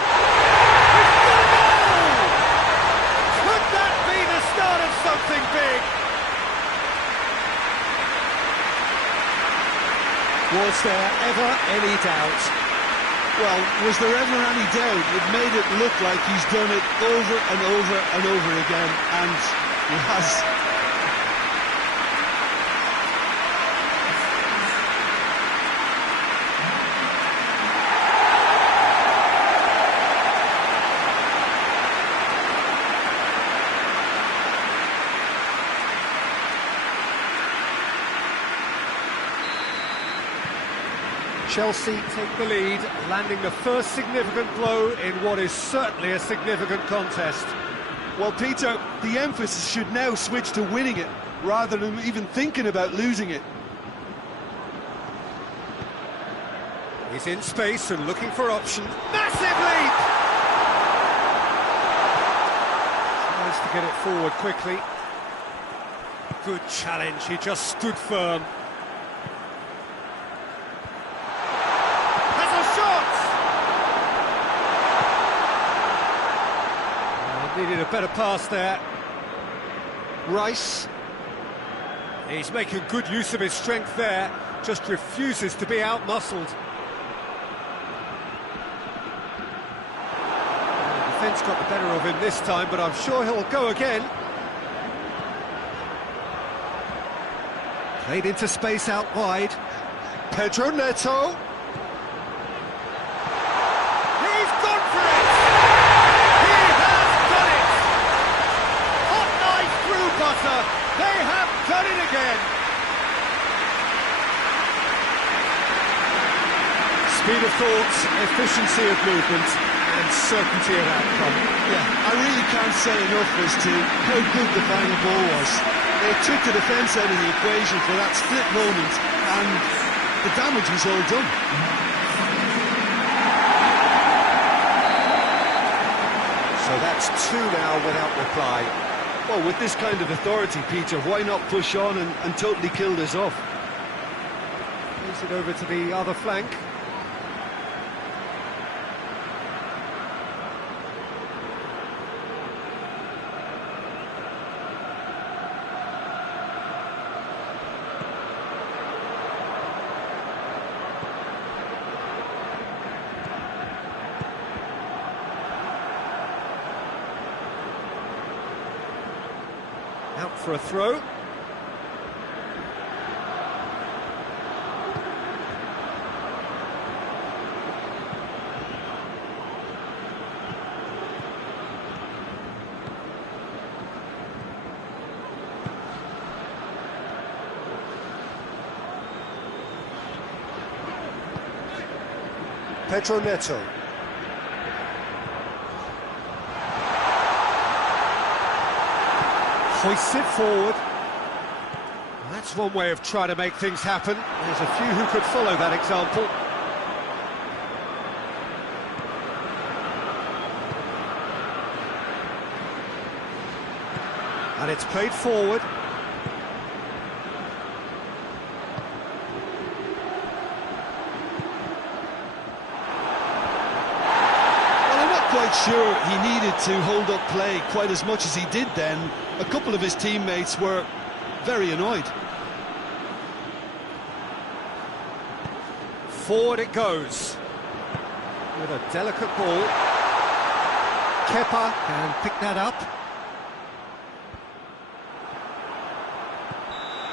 got a goal! Could that be the start of something big? Was there ever any doubt? Well, was there ever any doubt? It made it look like he's done it over and over and over again, and he has. Chelsea take the lead, landing the first significant blow in what is certainly a significant contest. Well, Peter, the emphasis should now switch to winning it, rather than even thinking about losing it. He's in space and looking for options. Massive leap! Tries to get it forward quickly. Good challenge, he just stood firm. Needed a better pass there. Rice. He's making good use of his strength there, just refuses to be out-muscled. The defence got the better of him this time, but I'm sure he'll go again. Played into space out wide. Pedro Neto. He's gone for it! They have done it again. Speed of thought, efficiency of movement, and certainty of outcome. Yeah, I really can't say enough as to how good the final ball was. It took the defence out of the equation for that split moment, and the damage was all done. So that's two now without reply. Well, with this kind of authority, Peter, why not push on and totally kill this off? Moves it over to the other flank. Out for a throw. Pedro Neto. Hoists it forward. Well, that's one way of trying to make things happen. There's a few who could follow that example. And it's played forward. Quite sure he needed to hold up play quite as much as he did then. A couple of his teammates were very annoyed. Forward it goes. With a delicate ball. Kepa can pick that up.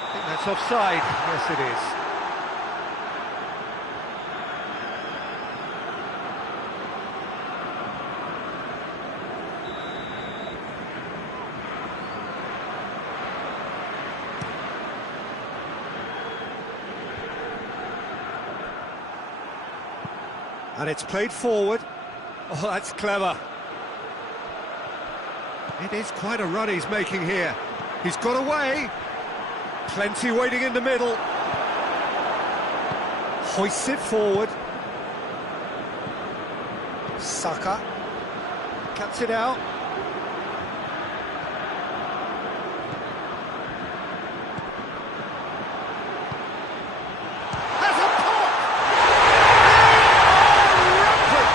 I think that's offside. Yes, it is. And it's played forward. Oh, that's clever. It is quite a run he's making here. He's got away. Plenty waiting in the middle. Hoists it forward. Saka cuts it out. Has a pop! Rampant!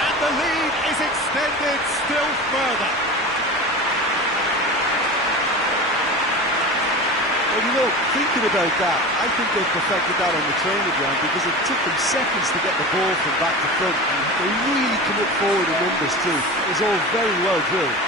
And the lead is extended still further. Well, you know, thinking about that, I think they've perfected that on the training ground because it took them seconds to get the ball from back to front. And they really commit forward in numbers too. It was all very well drilled.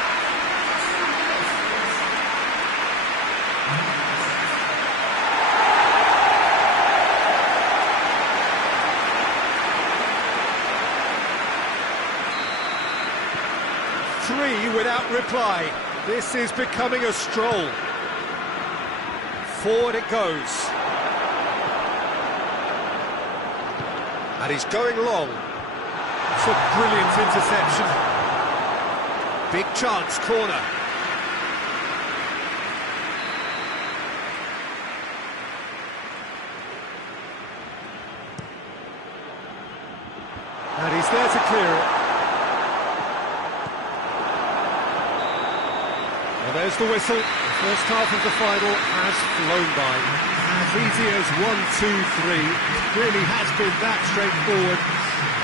Three without reply. This is becoming a stroll. Forward it goes. And he's going long. It's a brilliant interception. Big chance, corner. And he's there to clear it. Well, there's the whistle. The first half of the final has flown by. As easy as 1, 2, 3. It really has been that straightforward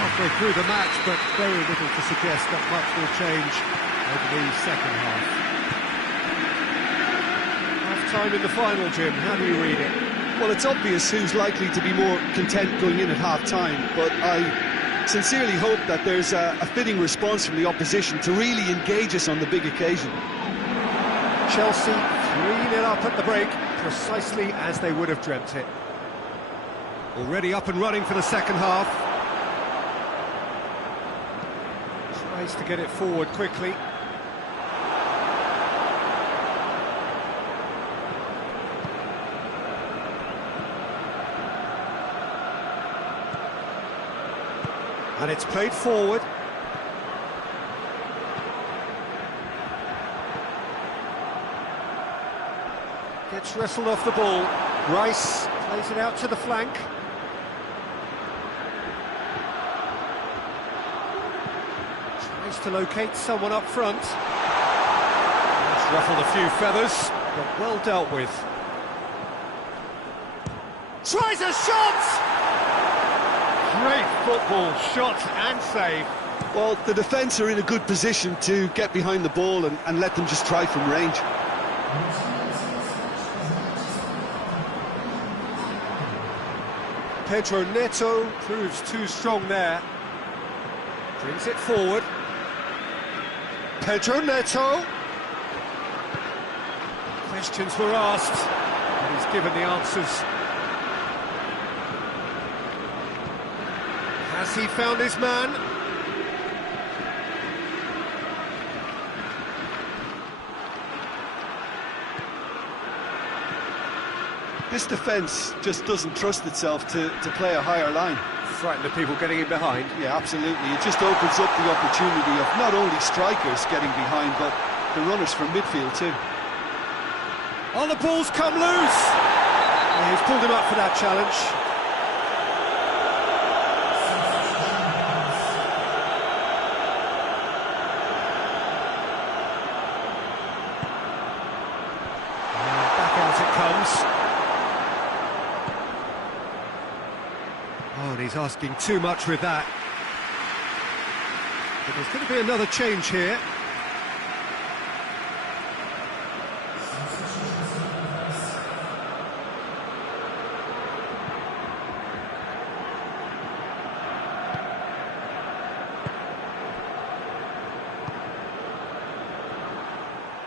halfway through the match, but very little to suggest that much will change over the second half. Half-time in the final, Jim. How do you read it? Well, it's obvious who's likely to be more content going in at half-time, but I sincerely hope that there's a fitting response from the opposition to really engage us on the big occasion. Chelsea 3-0 up at the break, precisely as they would have dreamt it. Already up and running for the second half. Tries to get it forward quickly. And it's played forward. Gets wrestled off the ball. Rice plays it out to the flank. Tries to locate someone up front. That's ruffled a few feathers, but well dealt with. Tries a shot! Great football, shot and save. Well, the defence are in a good position to get behind the ball and let them just try from range. Pedro Neto proves too strong there. Brings it forward. Pedro Neto. Questions were asked, and he's given the answers. Has he found his man? This defence just doesn't trust itself to play a higher line. Frightened of people getting in behind. Yeah, absolutely. It just opens up the opportunity of not only strikers getting behind, but the runners from midfield too. Oh, the ball's come loose! Yeah, he's pulled him up for that challenge. Back out it comes. Oh, and he's asking too much with that. But there's going to be another change here.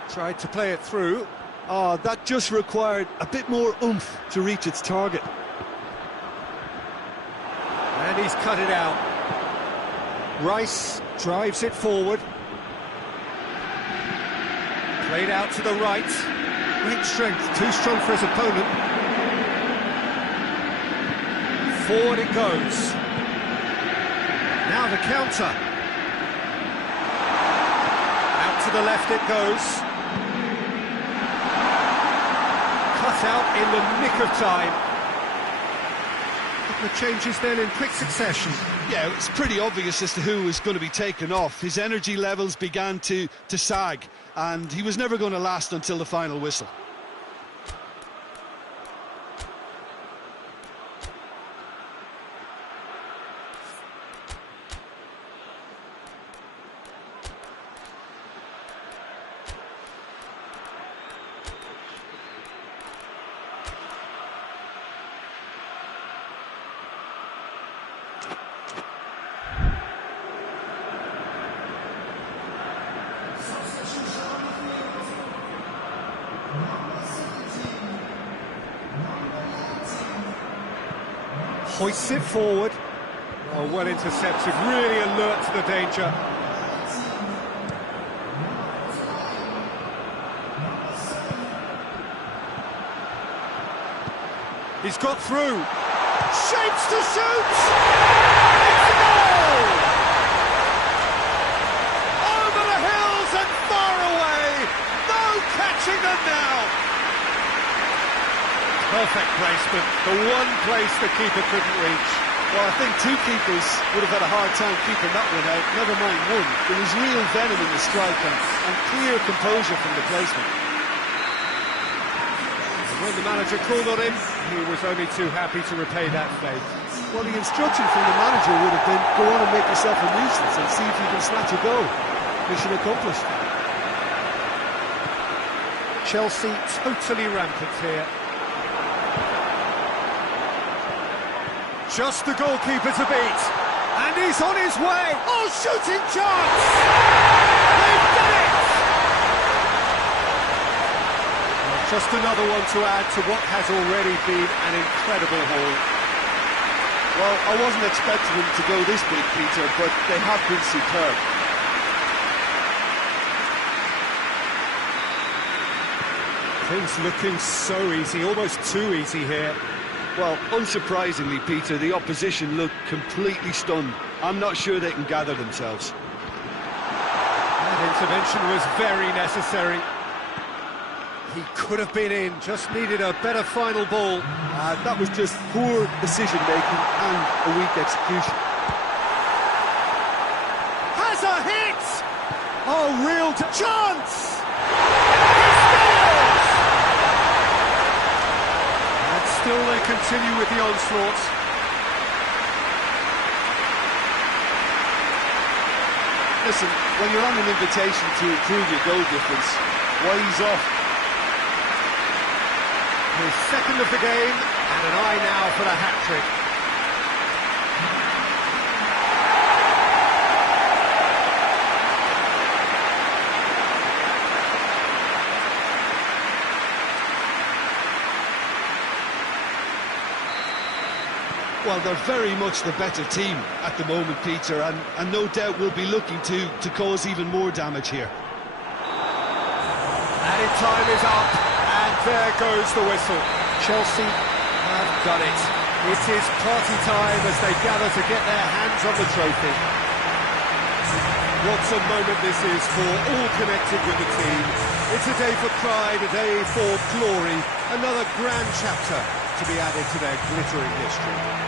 Tried to play it through. Oh, that just required a bit more oomph to reach its target. And he's cut it out. Rice drives it forward. Played out to the right. Great strength, too strong for his opponent. Forward it goes. Now the counter. Out to the left it goes. Cut out in the nick of time. The changes then in quick succession. Yeah, it's pretty obvious as to who was going to be taken off. His energy levels began to sag, and he was never going to last until the final whistle. Hoists it forward. Oh, well intercepted, really alert to the danger. He's got through. Shapes to shoot! It's a goal! Over the hills and far away! No catching them now! Perfect placement, the one place the keeper couldn't reach. Well, I think two keepers would have had a hard time keeping that one out, never mind one. There was real venom in the strike and clear composure from the placement. And when the manager called on him, he was only too happy to repay that faith. Well, the instruction from the manager would have been, go on and make yourself a nuisance and see if you can snatch a goal. Mission accomplished. Chelsea totally rampant here. Just the goalkeeper to beat, and he's on his way. Oh, shooting chance! They've done it! Well, just another one to add to what has already been an incredible haul. Well, I wasn't expecting them to go this big, Peter, but they have been superb. Things looking so easy, almost too easy here. Well, unsurprisingly, Peter, the opposition looked completely stunned. I'm not sure they can gather themselves. That intervention was very necessary. He could have been in, just needed a better final ball. That was just poor decision-making and a weak execution. Has a hit! Oh, real chance! Still they continue with the onslaught. Listen, when you're on an invitation to improve your goal difference, why ease off? His second of the game, and an eye now for the hat-trick. Well, they're very much the better team at the moment, Peter, and no doubt will be looking to cause even more damage here. Added time is up, and there goes the whistle. Chelsea have done it. It is party time as they gather to get their hands on the trophy. What a moment this is for all connected with the team. It's a day for pride, a day for glory, another grand chapter to be added to their glittering history.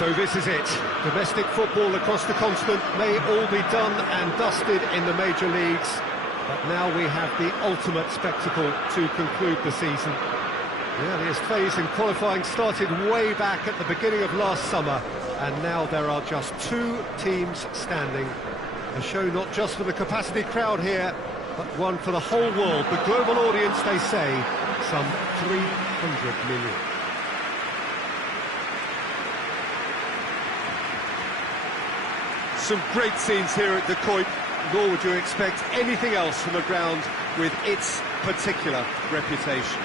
So this is it. Domestic football across the continent may all be done and dusted in the major leagues, but now we have the ultimate spectacle to conclude the season. The earliest phase in qualifying started way back at the beginning of last summer, and now there are just 2 teams standing. A show not just for the capacity crowd here, but one for the whole world. The global audience, they say, some 300 million. Some great scenes here at the Gioi, nor would you expect anything else from a ground with its particular reputation.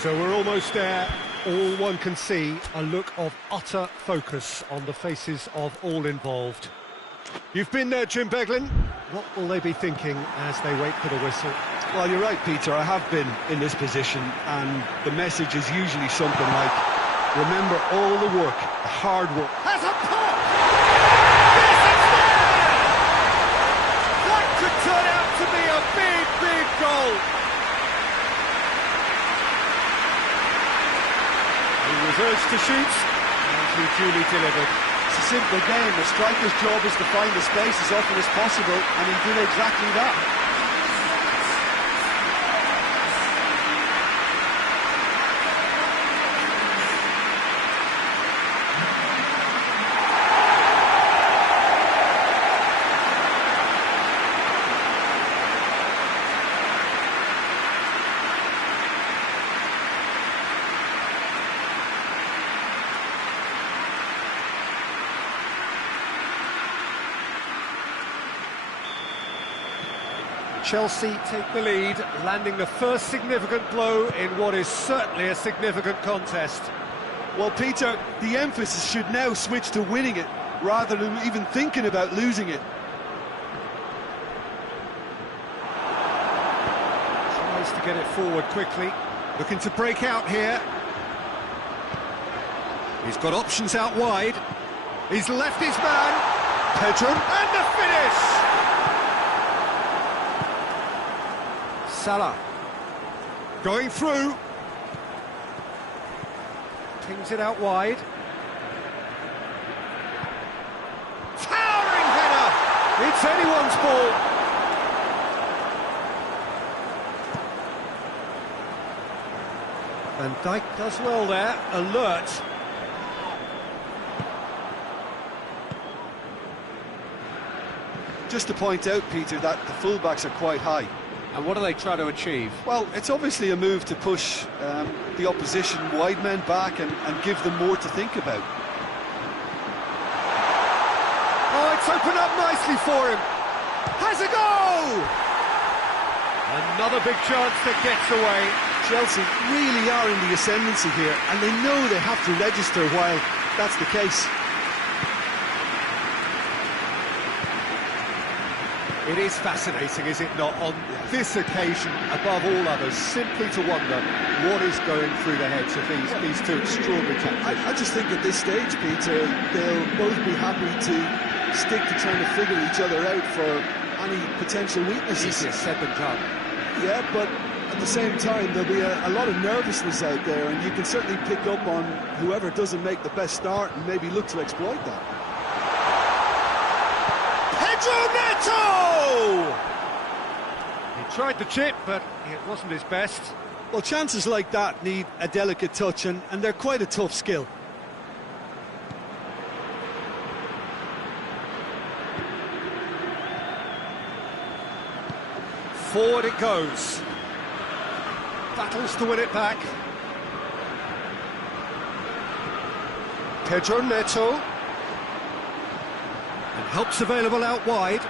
So we're almost there. All one can see, a look of utter focus on the faces of all involved. You've been there, Jim Beglin. What will they be thinking as they wait for the whistle? Well, you're right, Peter, I have been in this position, and the message is usually something like, remember all the work, the hard work. Has a pop! Yes, it's there! That could turn out to be a big, big goal. He was urged to shoot, and he duly delivered. It's a simple game. A striker's job is to find the space as often as possible, and he did exactly that. Chelsea take the lead, landing the first significant blow in what is certainly a significant contest. Well, Peter, the emphasis should now switch to winning it, rather than even thinking about losing it. Tries to get it forward quickly, looking to break out here. He's got options out wide. He's left his man. P.Tan, and the finish! Salah going through, pings it out wide. Towering header! It's anyone's ball. Van Dijk does well there, alert. Just to point out, Peter, that the fullbacks are quite high. And what do they try to achieve? Well, it's obviously a move to push the opposition wide men back and give them more to think about. Oh, it's opened up nicely for him. Has a goal! Another big chance that gets away. Chelsea really are in the ascendancy here, and they know they have to register while that's the case. It is fascinating, is it not, on this occasion, above all others, simply to wonder what is going through the heads of these 2 extraordinary tacticians. I just think at this stage, Peter, they'll both be happy to stick to trying to figure each other out for any potential weaknesses. Easier said than done. Yeah, but at the same time, there'll be a lot of nervousness out there, and you can certainly pick up on whoever doesn't make the best start and maybe look to exploit that. He tried the chip, but it wasn't his best. Well, chances like that need a delicate touch, and they're quite a tough skill. Forward it goes. Battles to win it back. P.Tan. And help's available out wide.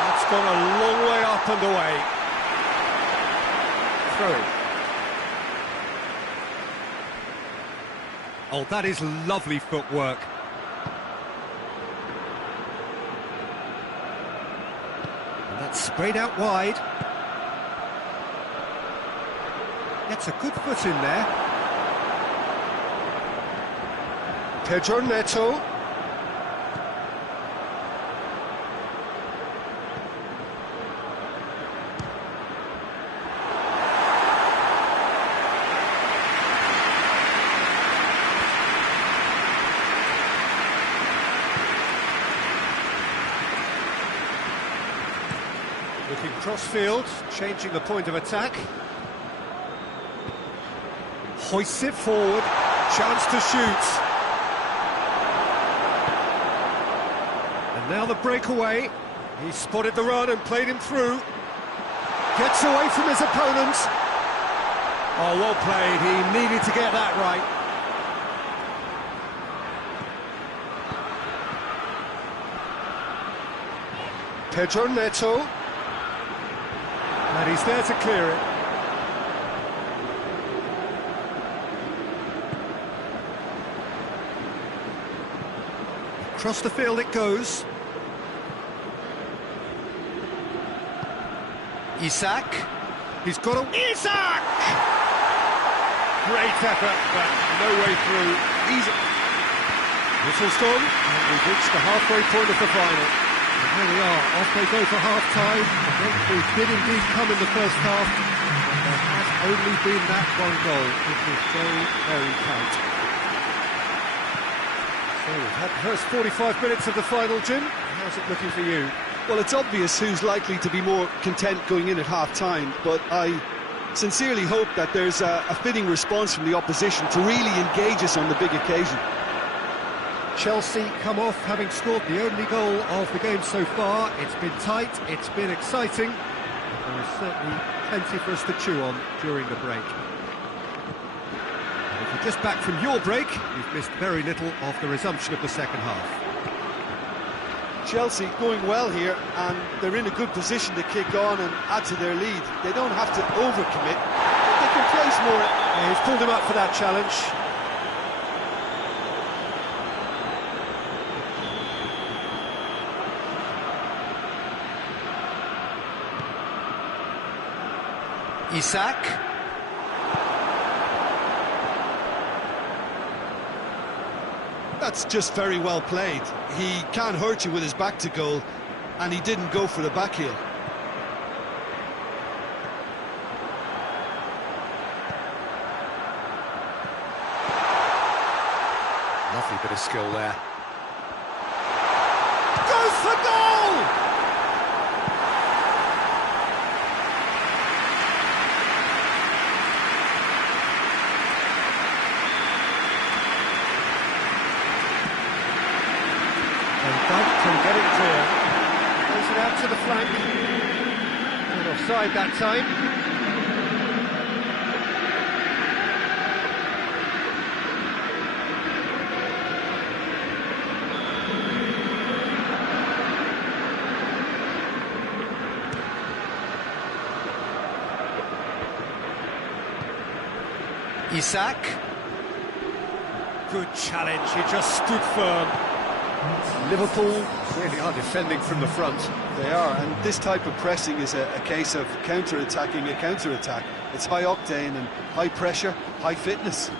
That's gone a long way up and away. Throw-in. Oh, that is lovely footwork. And that's sprayed out wide. Gets a good foot in there. Pedro Neto. Looking cross-field, changing the point of attack. Hoists it forward, chance to shoot. And now the breakaway. He spotted the run and played him through. Gets away from his opponent. Oh, well played. He needed to get that right. Pedro Neto. And he's there to clear it. Across the field it goes. Isak. He's got a... Isak! Great effort, but no way through. Easy. Whistle's gone, and we've reached the halfway point of the final. And here we are, off they go for half-time. The breakthrough did indeed come in the first half, but there has only been that one goal. It was very, very tight. So we've had the first 45 minutes of the final, Jim. How's it looking for you? Well, it's obvious who's likely to be more content going in at half-time, but I sincerely hope that there's a fitting response from the opposition to really engage us on the big occasion. Chelsea come off having scored the only goal of the game so far. It's been tight, it's been exciting. There is certainly plenty for us to chew on during the break. And if you're just back from your break, you've missed very little of the resumption of the second half. Chelsea going well here, and they're in a good position to kick on and add to their lead. They don't have to overcommit, they can place more. Yeah, he's pulled him up for that challenge. Isak. That's just very well played. He can't hurt you with his back to goal, and he didn't go for the back heel. Lovely bit of skill there. Goes for goal! Can get it clear. Goes it out to the flank. Not offside that time. Isak. Good challenge, he just stood firm. Liverpool really are defending from the front. They are, and this type of pressing is a case of counter-attacking a counter-attack. It's high octane and high pressure, high fitness.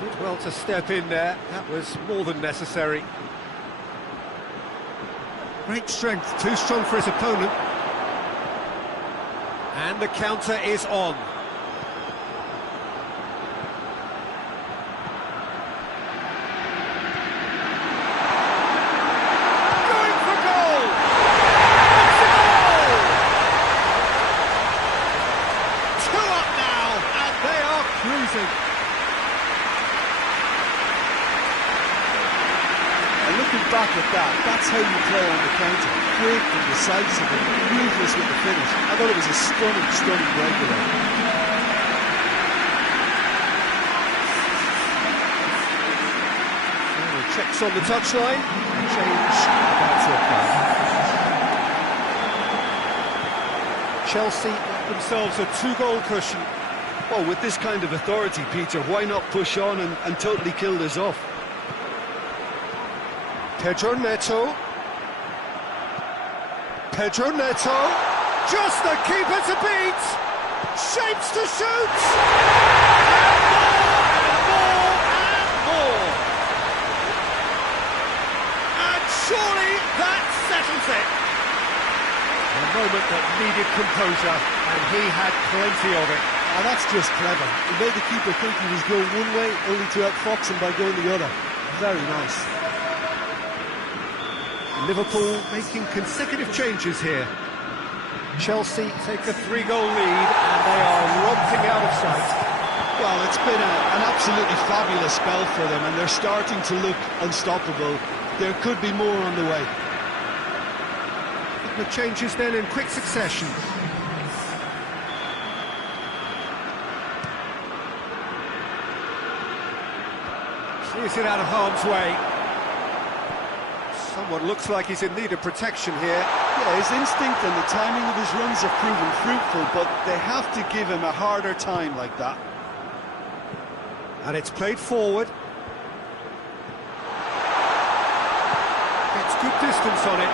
Did well to step in there, that was more than necessary. Great strength, too strong for his opponent. And the counter is on. And looking back at that, that's how you play on the counter. Quick and decisive and ruthless with the finish. I thought it was a stunning, stunning breakaway. Checks on the touchline. Change about to occur. Chelsea got themselves a two-goal cushion. Well, with this kind of authority, Peter, why not push on and totally kill this off? Pedro Neto. Pedro Neto. Just the keeper to beat. shapes to shoot! And more, and more, and more! And surely that settles it! A moment that needed composure, and he had plenty of it. And that's just clever. He made the keeper think he was going one way, only to outfox him by going the other. Very nice. Liverpool making consecutive changes here. Chelsea take a 3-goal lead, and they are romping out of sight. Well, it's been an absolutely fabulous spell for them, and they're starting to look unstoppable. There could be more on the way. The changes then in quick succession. Clears it out of harm's way. Someone looks like he's in need of protection here. Yeah, his instinct and the timing of his runs have proven fruitful, but they have to give him a harder time like that. And it's played forward. Gets good distance on it.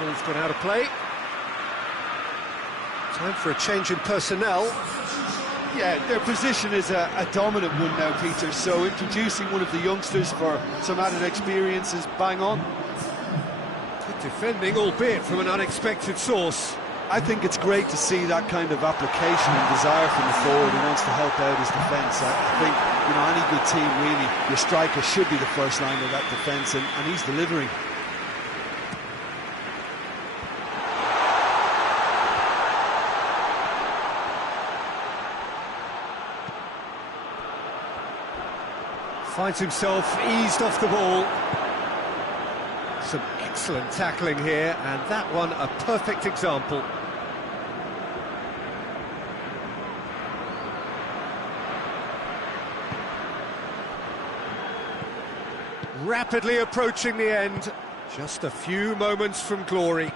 Ball's gone out of play. Time for a change in personnel. Yeah, their position is a dominant one now, Peter, so introducing one of the youngsters for some added experience is bang on. Good defending, albeit from an unexpected source. I think it's great to see that kind of application and desire from the forward who wants to help out his defence. I think, you know, any good team, really, your striker should be the first line of that defence, and he's delivering. Finds himself eased off the ball. Some excellent tackling here, and that one a perfect example. Rapidly approaching the end, just a few moments from glory.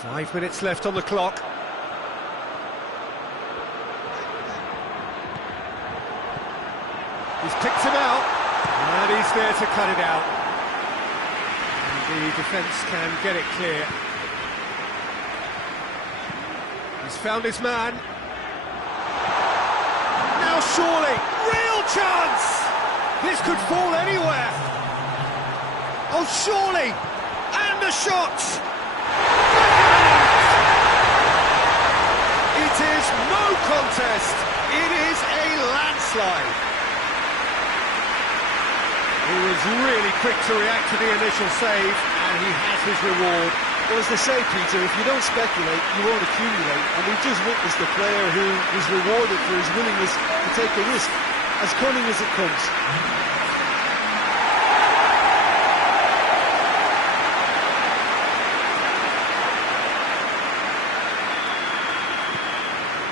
5 minutes left on the clock. He's picked him out, and he's there to cut it out. And the defence can get it clear. He's found his man. Now surely, real chance! This could fall anywhere. Oh, surely! And a shot! It is no contest. It is a landslide. He was really quick to react to the initial save, and he has his reward. Well, as they say, Peter, if you don't speculate, you won't accumulate. And we've just witnessed a player who was rewarded for his willingness to take the risk, as cunning as it comes.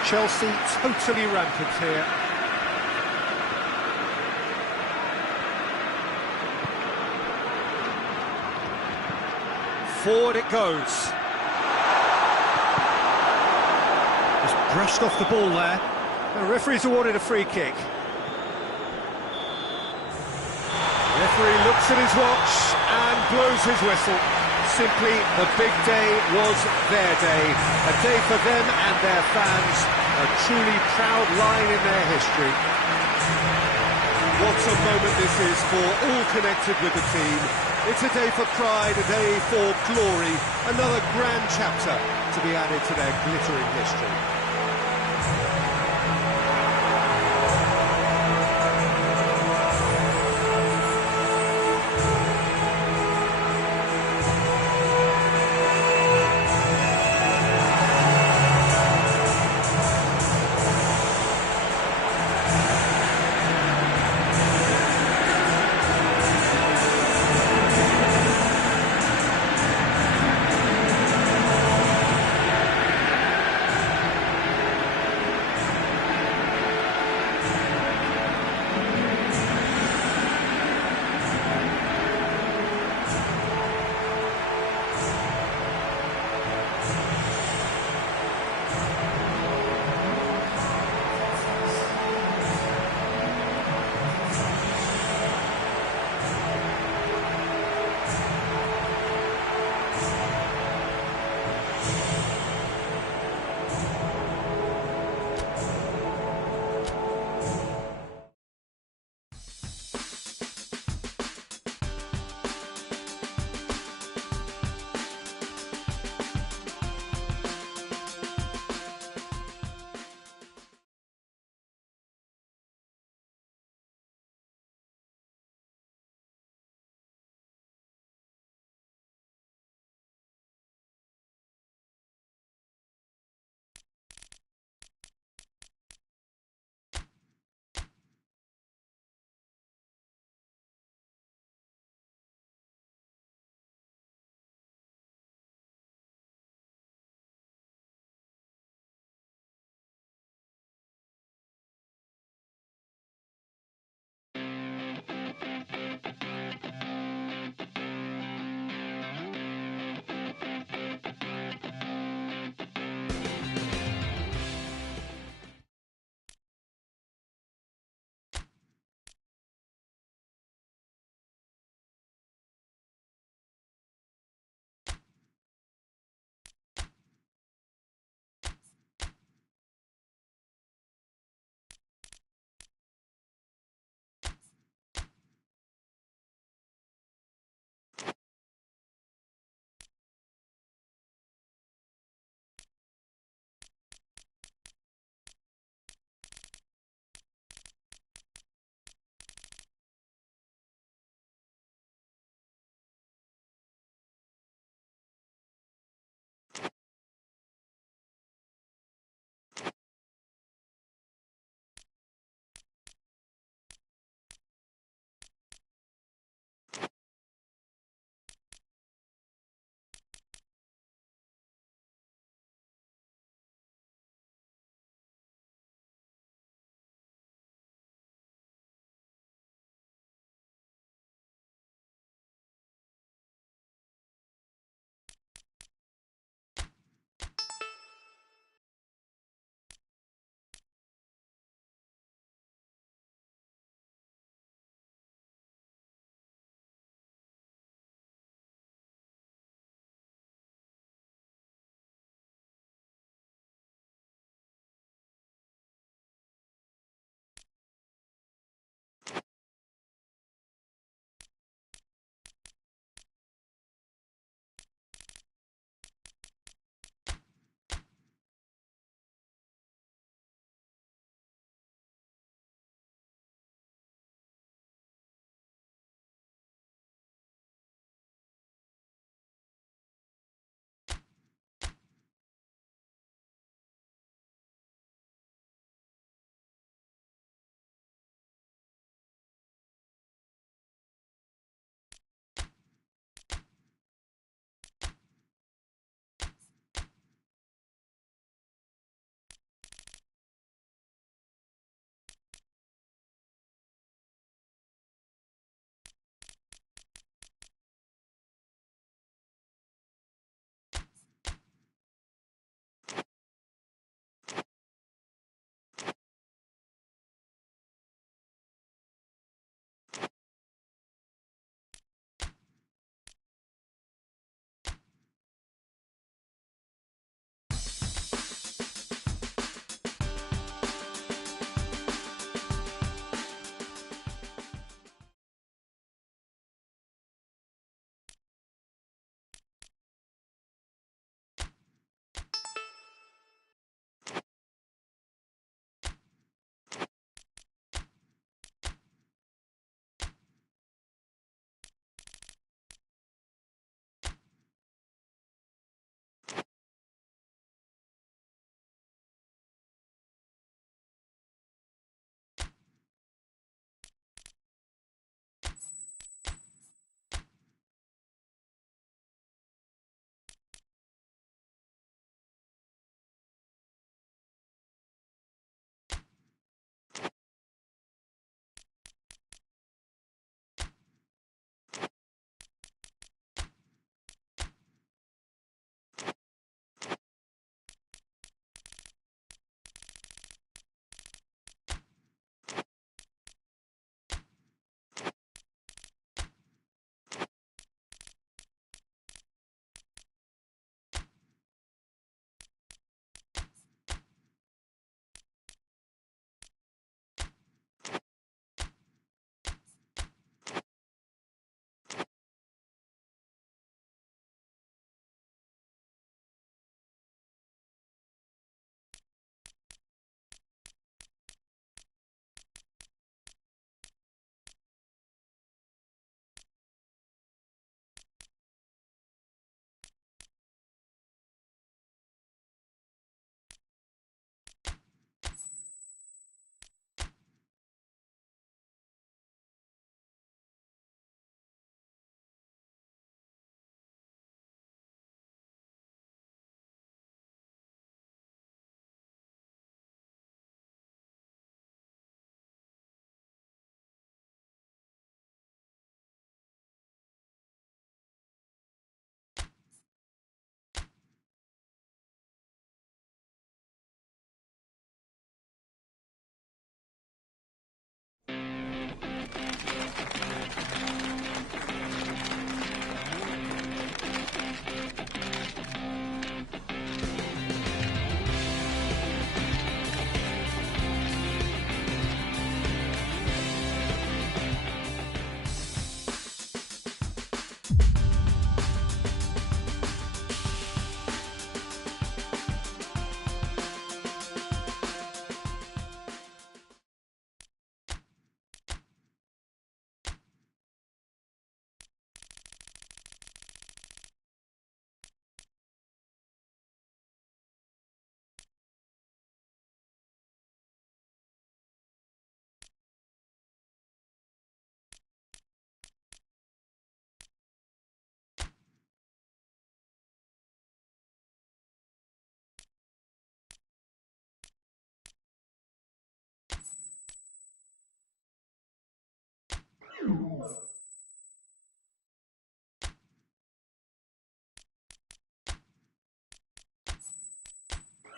Chelsea totally rampant here. Forward it goes. Just brushed off the ball there. The referee's awarded a free kick. The referee looks at his watch and blows his whistle. Simply, the big day was their day. A day for them and their fans. A truly proud line in their history. What a moment this is for all connected with the team. It's a day for pride, a day for glory, another grand chapter to be added to their glittering history.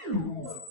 you